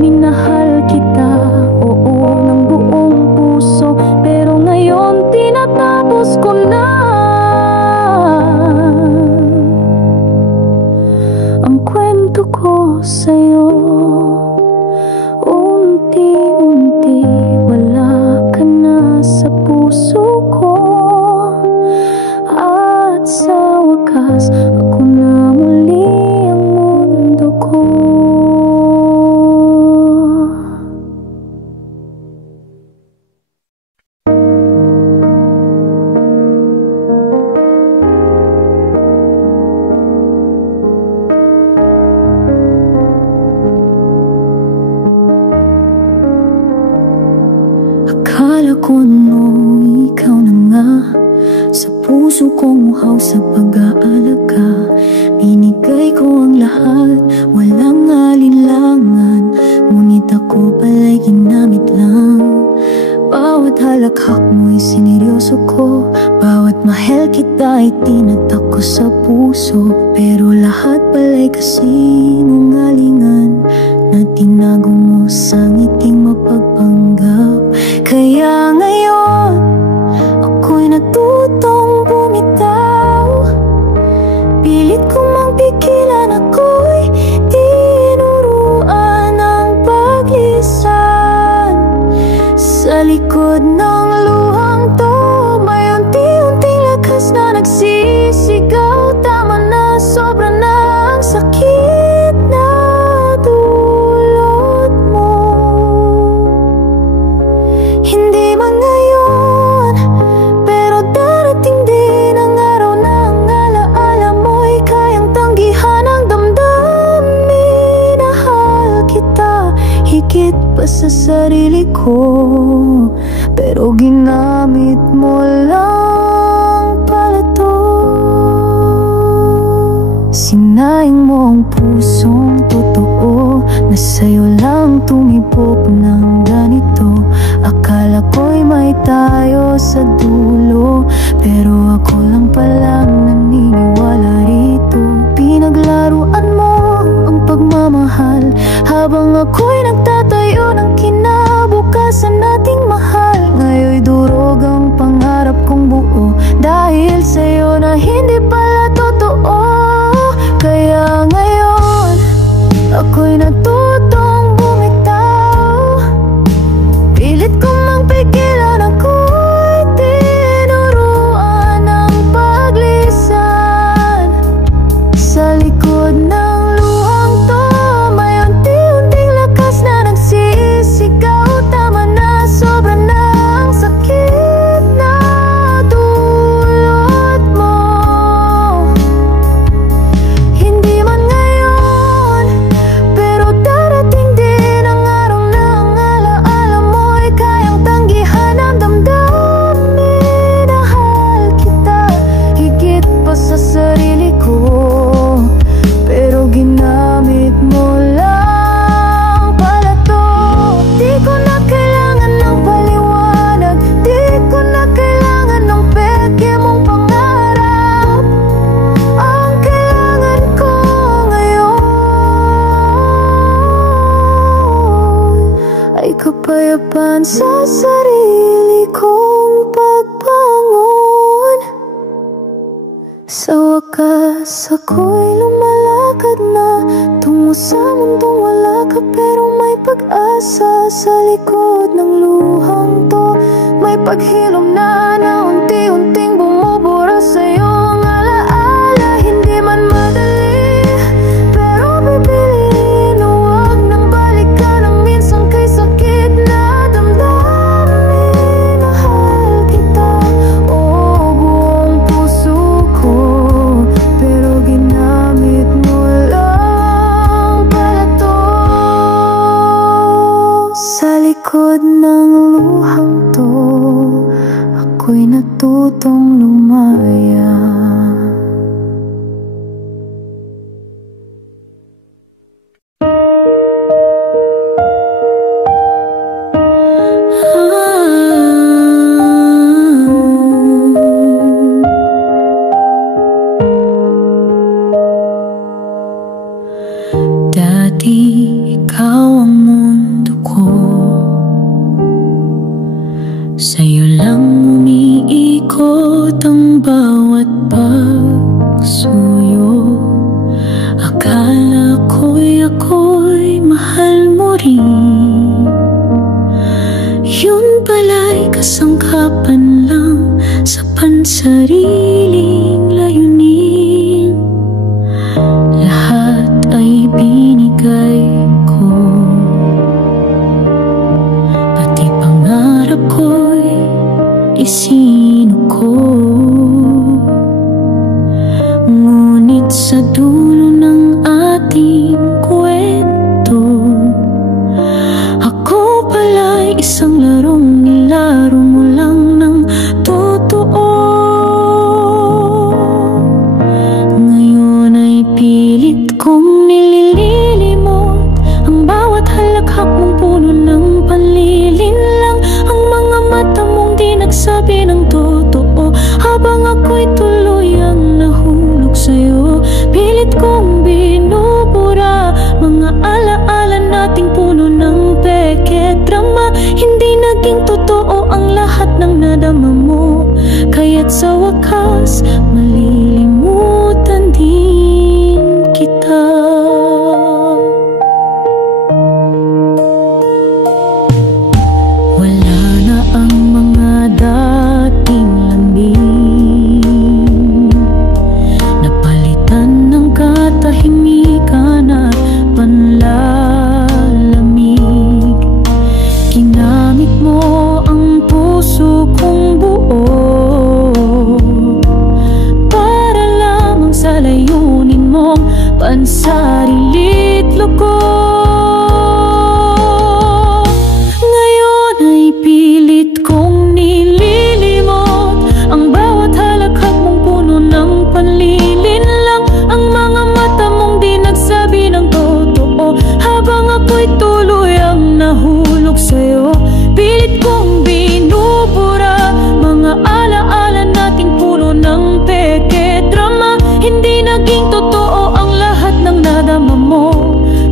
Minahal kita, oo, ng buong puso, pero ngayon tinatapos ko na ang kwento ko sa'yo. Unti-unti wala ka na sa puso ko, at sa wakas ako na muli ang mundo ko. Akala ko no, ikaw na nga, sa puso kong uhaw sa pag-aalaga. Binigay ko ang lahat, walang alinlangan, ngunit ako pala'y ginamit lang. Bawat halakhak mo'y sineryoso ko, bawat mahal kita ay tinatak ko sa puso. Pero lahat pala'y kasinungalingan na tinago mo sa ngiting mapagpanggap. Kaya ngayon ako'y natutong bumitaw. Pilit ko mang pigilan, ako'y tinuruan ng paglisan. Sa likod ng luhang to, may unti-unting lakas na nagsisigaw. Tama na, sobra na ang sakit na dulot mo. Hindi man ngayon, pero darating din ang araw na ang alaala mo'y kayang tanggihan ang damdamin. Minahal kita higit pa sa sarili ko, pero ginamit mo lang pala to. Sinaing mo ang pusong totoo, na sa'yo lang tumibok ng ganito. Akala ko'y may tayo sa dulo, pero ako lang palang naniniwala rito. Pinaglaruan mo ang pagmamahal, habang ako'y nagtatayo ng kinabukasan nating mahal. Ngayon'y durog ang pangarap kong buo, dahil sa'yo na hindi pala totoo. Kaya ngayon ako'y natutong bumitaw. Pilit ko mang pigilan, ako'y tinuruan ng paglisan. Sa likod ng luhang to, may unti-unting lakas na nagsisigaw. Tama na, sobra na ang sakit na dulot mo. Sa wakas ako'y lumalakad na tungo sa mundong wala ka, pero may pag-asa sa likod ng luhang to. May paghilom na unti-unting bumubura sa'yo ang alaala. Hindi man madali, pero pipiliin na huwag nang balikan ang minsan kay sakit na damdamin. Mahal kita, oo, buong puso ko, pero ginamit mo lang pala to. Sa likod ng luhang to, ako'y natutong lumaya. Dati ikaw ang mundo ko, sa'yo lang umiikot ang bawat pagsuyo. Akala ako'y mahal mo rin, yun pala'y kasangkapan lang sa pansariling layunin. Lahat ay binigay ko, pati pangarap ko'y isinuko. Ngunit sa dulo ng ating kwento, ako pala'y isang larong nilaro mo lang ng totoo. Ngayon ay pilit kong nilililimot ang bawat halakhak mong puno ng panlilinlang. Ang mga mata mong di nagsabi ng totoo, habang ako'y tuluyang nahulog sa'yo. Pilit kong binubura mga alaala nating puno ng peke drama. Hindi naging totoo ang lahat ng nadama mo, kaya't sa wakas malilimutan din kita. Wala na ang mga dating lambing, napalitan ng katahimikan at panlalamig. Ginamit mo ang puso kong buo para lamang sa layunin mong pansarilit loko. Ngayon ay pilit kong nililimot ang bawat halakhak mong puno ng panlilinlang. Ang mga mata mong di nagsabi ng totoo, habang ako'y tuluyang nahulog sa'yo. Pilit kong binubura mga alaala nating puno ng peke drama. Hindi naging totoo ang lahat ng nadama mo,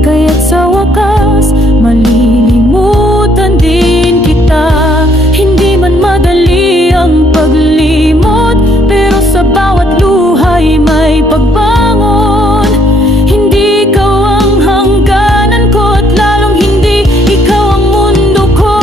kaya't sa wakas malilimutan din kita. Hindi man madali ang paglimot, pero sa bawat luhay may pagbangon. Hindi ikaw ang hangganan ko, at lalong hindi ikaw ang mundo ko.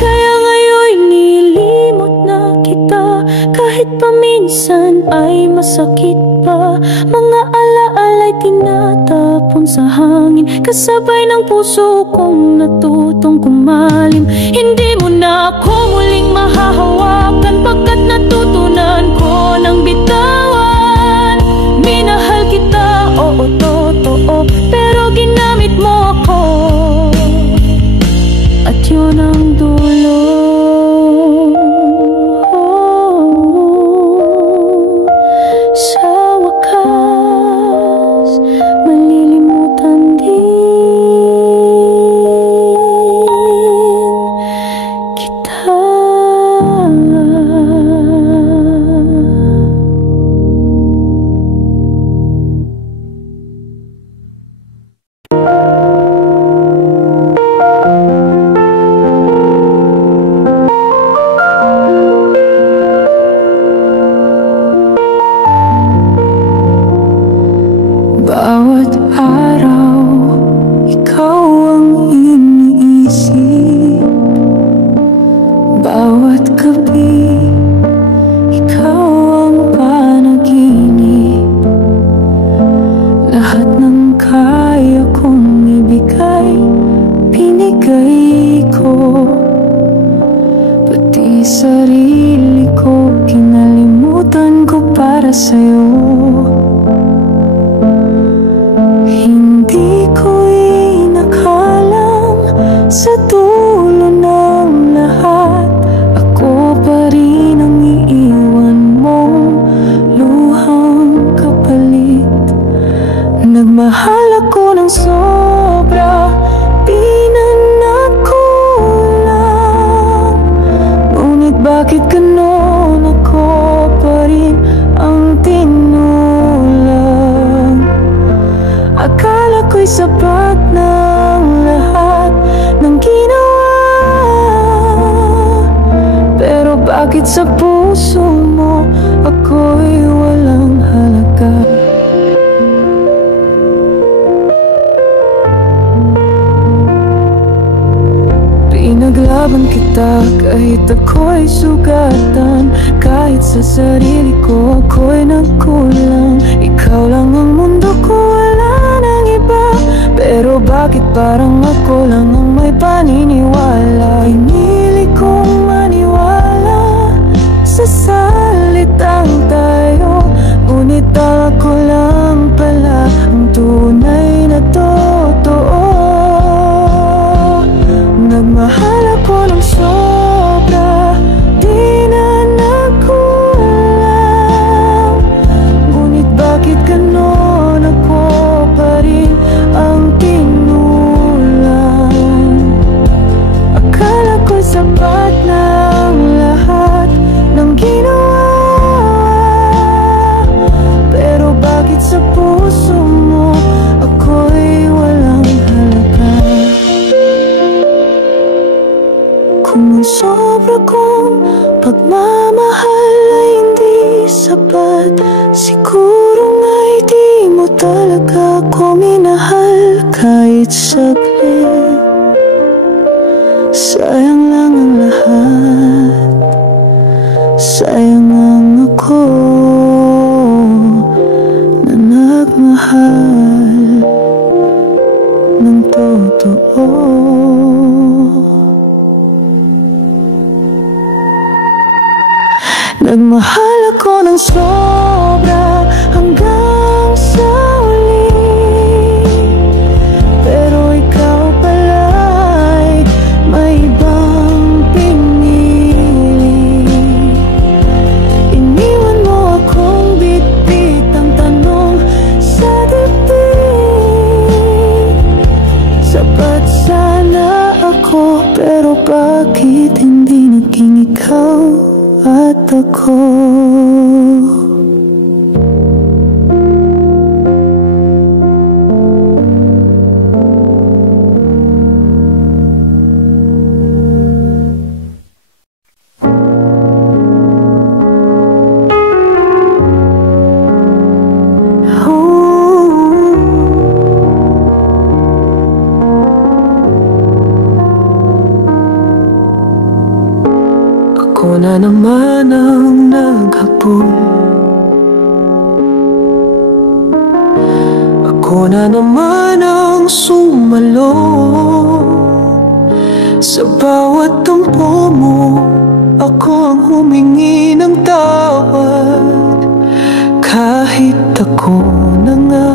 Kaya ngayon'y nilimot na kita, kahit paminsan ay masakit pa. Mga alaala'y tinatapon sa hangin, kasabay ng puso kong natutong kumalim. Hindi mo na ako muling mahahawakan, pagkat natutunan ko ng bitawan. Minahal kita, oo, totoo, pero ginamit mo ako, at yun ang dulo. Sa wakas malilimutan din kita. sa'yo. Hindi ko inakalang sa dulo ng lahat ako pa rin ang iiwan mong luhang kapalit. Nagmahal ako ng sobra, di na nakulang. Ngunit bakit ganon ako pa rin ang tinulang? Akala ko'y sapat ng lahat ng ginawa, pero bakit sa puso mo ako'y walang halaga? Pinaglaban kita kahit ako'y sugatan, kahit sa sarili ko ako'y nagkulang. Ikaw lang ang mundo ko, wala nang iba. Pero bakit parang ako lang ang may paniniwala? Pinili kong maniwala sa salitang tayo, ngunit ako lang pala ang tunay na totoo. Nagmahal ako ng sobra, di na nakulang. Ngunit bakit ganon ako pa rin ang tinulang? Akala ko'y sapat ng lahat ng ginawa, pero bakit sa puso mo ako'y walang halaga? Kung ang sobra kong pagmamahal ay hindi sapat, siguro nga'y di mo talaga ako minahal kahit saglit. Sayang lang ang lahat, sayang ang ako na nagmahal ng totoo. Nagmahal ako ng sobra hanggang sa uli, pero ikaw pala'y may ibang pinili. Iniwan mo akong bitbit ang tanong sa dibdib. Sapat sana ako, pero bakit hindi naging ikaw at ako? Ako na naman ang naghapon, ako na naman ang sumalo. Sa bawat tampo mo, ako ang humingi ng tawad. Kahit ako na nga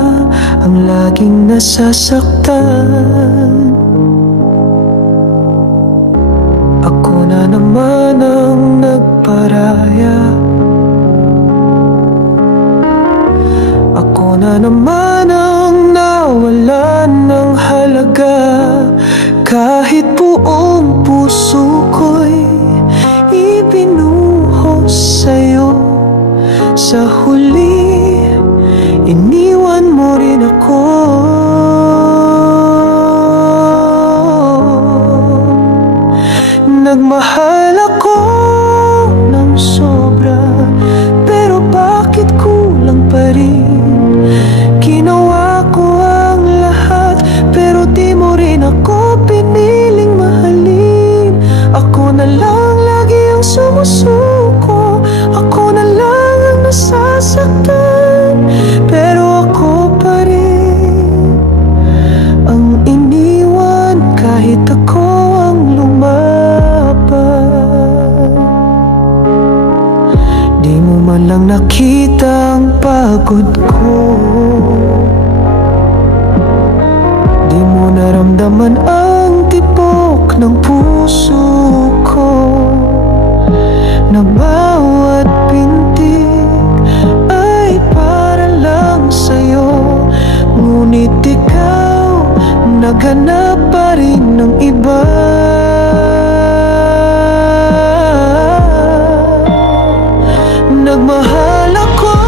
ang laging nasasaktan, ako na naman ang nagparaya. Ako na naman ang nawalan ng halaga. Kahit buong puso ko'y ibinuhos sa'yo, sa huli iniwan mo rin ako. Nagmahal ako ng sobra, pero bakit kulang pa rin? Ginawa ko ang lahat, pero di mo rin ako piniling mahalin. Ako na lang lagi ang sumusuko, ako na lang ang nasasaktan, pero ako pa rin makita ang pagod ko. Di mo naramdaman ang tibok ng puso ko, na bawat pintig ay para lang sa'yo. Ngunit ikaw naghanap pa rin ng iba. Nagmahal ako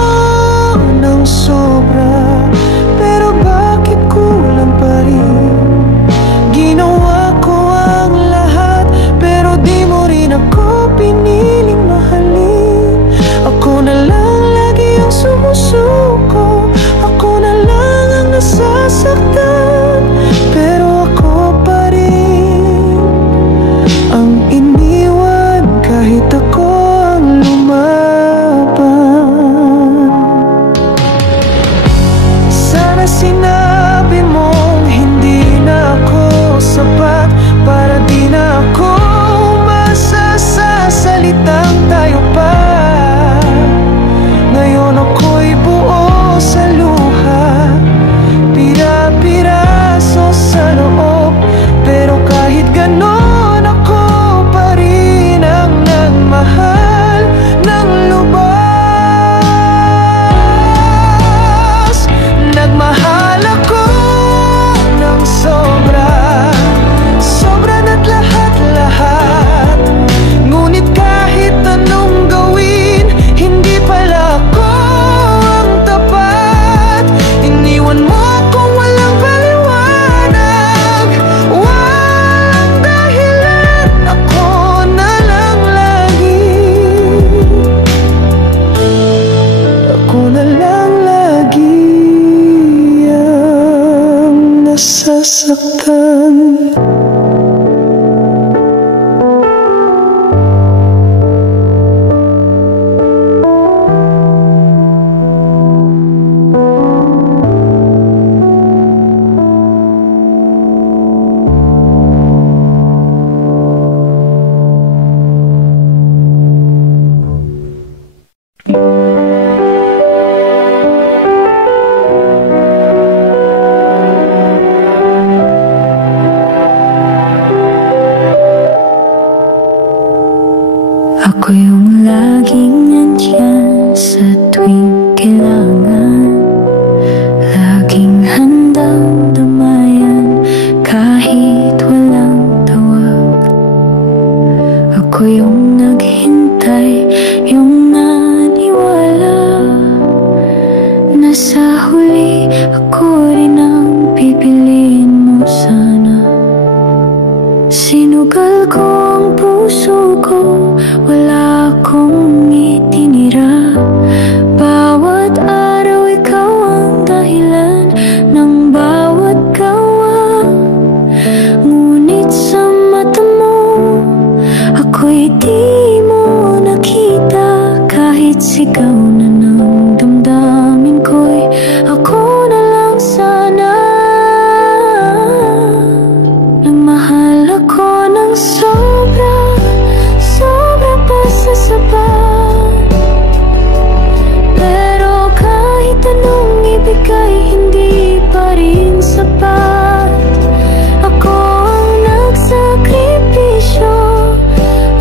ng sobra, pero bakit kulang pa rin? Ginawa ko ang lahat, pero di mo rin ako piniling mahalin. Ako na lang lagi ang sumusuko, ako na lang ang nasasaktan, pero ako pa rin ang iniwan kahit ako ang sana sinabi mong hindi na ako sapat, para di na ako umasa sa salitang tayo pa. Ngayon ako'y buo sa luha, pira-piraso sa loob, pero kahit ganon ako pa rin ang nagmahal ng lubos. Nagmahal ako ng sobra, sobra na't lahat-lahat. Ngunit kahit anong gawin, hindi pala ako ang tapat. Iniwan mo akong walang paliwanag, walang dahilan. Ako na lang lagi, ako na lang lagi nasasaktan. Ako yung laging nandyan sa tuwing kailangan, laging handang damayan kahit walang tawag. Ako yung naghintay, yung naniwala na sa huli ako rin ang pipiliin mo sana. Sinugal ko ang puso ko, wala akong itinira. Bawat araw ikaw ang dahilan ng bawat gawa. Ngunit sa mata mo, ako'y di mo nakita. Kahit sigaw na ng damdamin ko'y ako na lang sana. Nagmahal ako ng sobra, sobra pa sa sapat, pero kahit anong ibigay, hindi pa rin sapat. Ako ang nagsakripisyo,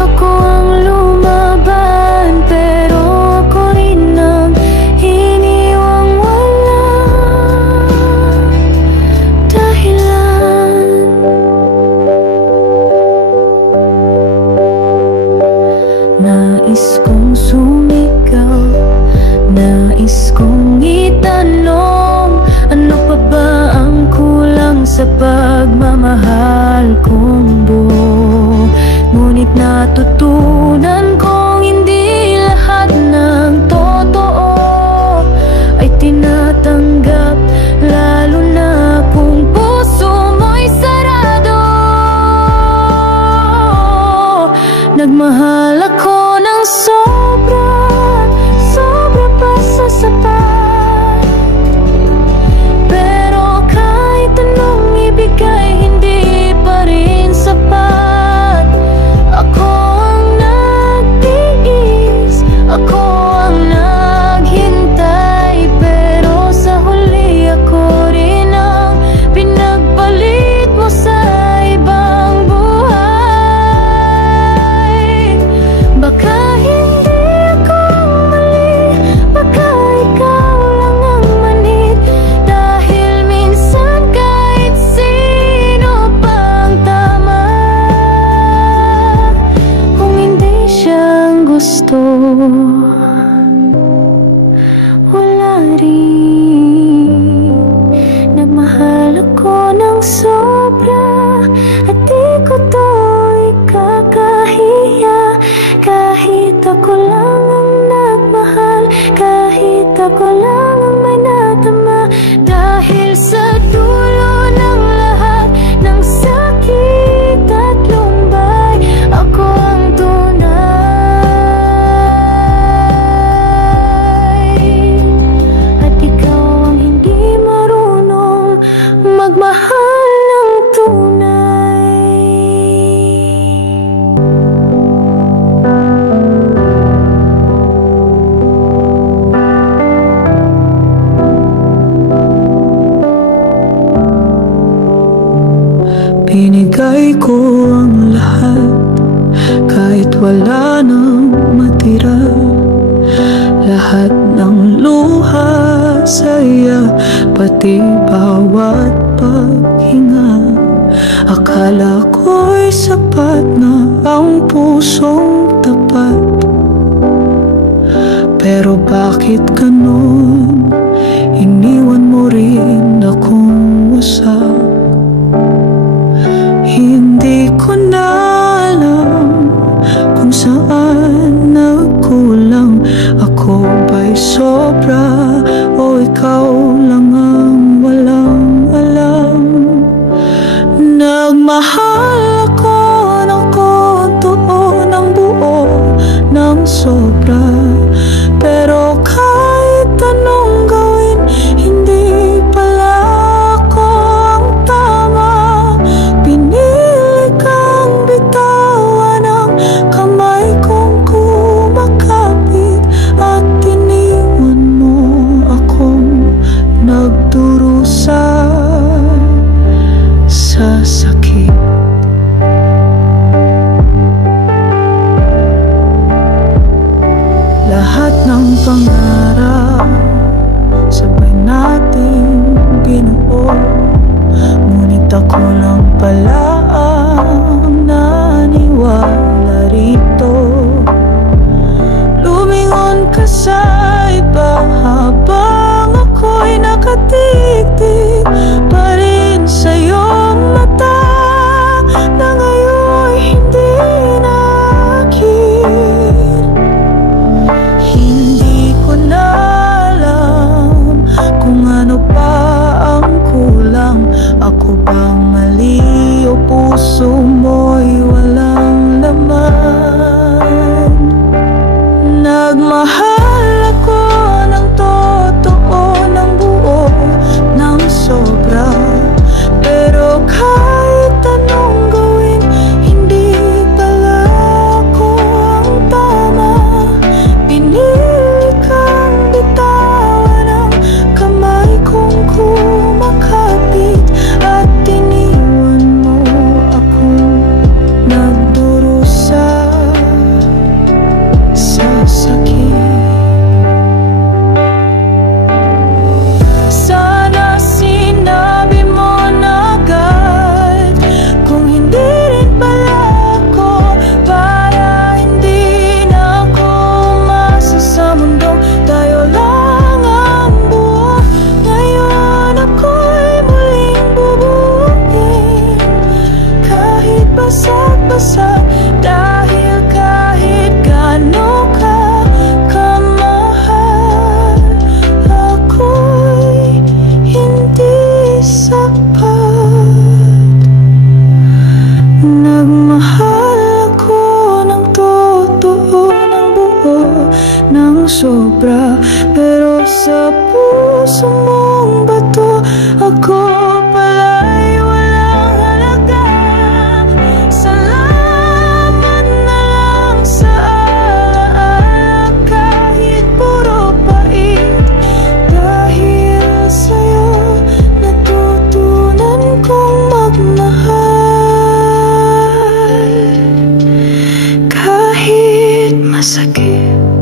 ako ang lumaban, pero ako rin ang iniwang wala dahilan. Nais kong sumigaw, nais kong itanong, ano pa ba ang kulang sa pagmamahal kong buo? Ngunit natutunan kong hindi lahat ng totoo ay tinatanggap, lalo na kung puso mo'y sarado. Nagmahal ako ng sobra, sobra pa sa sapat, pero kahit anong ibigay, hindi pa rin sapat. Ako ang ako lang ang may natama. Dahil sa dulo ng lahat ng sakit at lumbay, ako ang tunay. At ikaw ang hindi marunong magmahal ng tunay. Binigay ko ang lahat kahit wala nang matira. Lahat ng luha, saya, pati bawat paghinga. Akala ko'y sapat na ang pusong tapat. Pero bakit ganun? Iniwan mo rin akong wasak. Hindi ko na alam kung saan nagkulang. Ako ba'y sobra o ikaw lang ang walang alam? Nagmahal ako ng totoo, ng buo, ng sobra. Pero kahit anong gawin, hindi pala ako ang tama. Pinili kang bitawan ang kamay kong kumakapit, at iniwan mo akong nagdurusa sa sakit. Lahat ng pangarap sabay natin binuo, ngunit ako lang pala ang naniwala rito. Lumingon ka sa iba habang ako'y nakatigtig pa rin sa iyong mata na ngayon'y hindi nakit. Hindi ko na alam kung ano pa ang kulang. Ako bang mali o puso mo'y walang laman? Nagmahal ako ng totoo, ng buo, ng sobra. Pero kahit anong gawin, hindi pala ako ang tama. Pinili kang bitawan ang kamay kong kumakapit, at iniwan mo akong nagdurusa sa sakit. Sana sinabi mo na agad kung hindi rin pala ako, para hindi na ako umasa sa mundong tayo lang ang buo. Ngayon ako'y muling bubukin kahit basag-basag, dahil kahit gaano ka kamahal, ako'y hindi sapat. Nagmahal ako ng totoo, ng buo, ng sobra. Pero sa puso mong bato, ako pala'y walang halaga. Salamat na lang sa alaala kahit puro pait. Dahil sa'yo natutunan kong magmahal kahit masakit.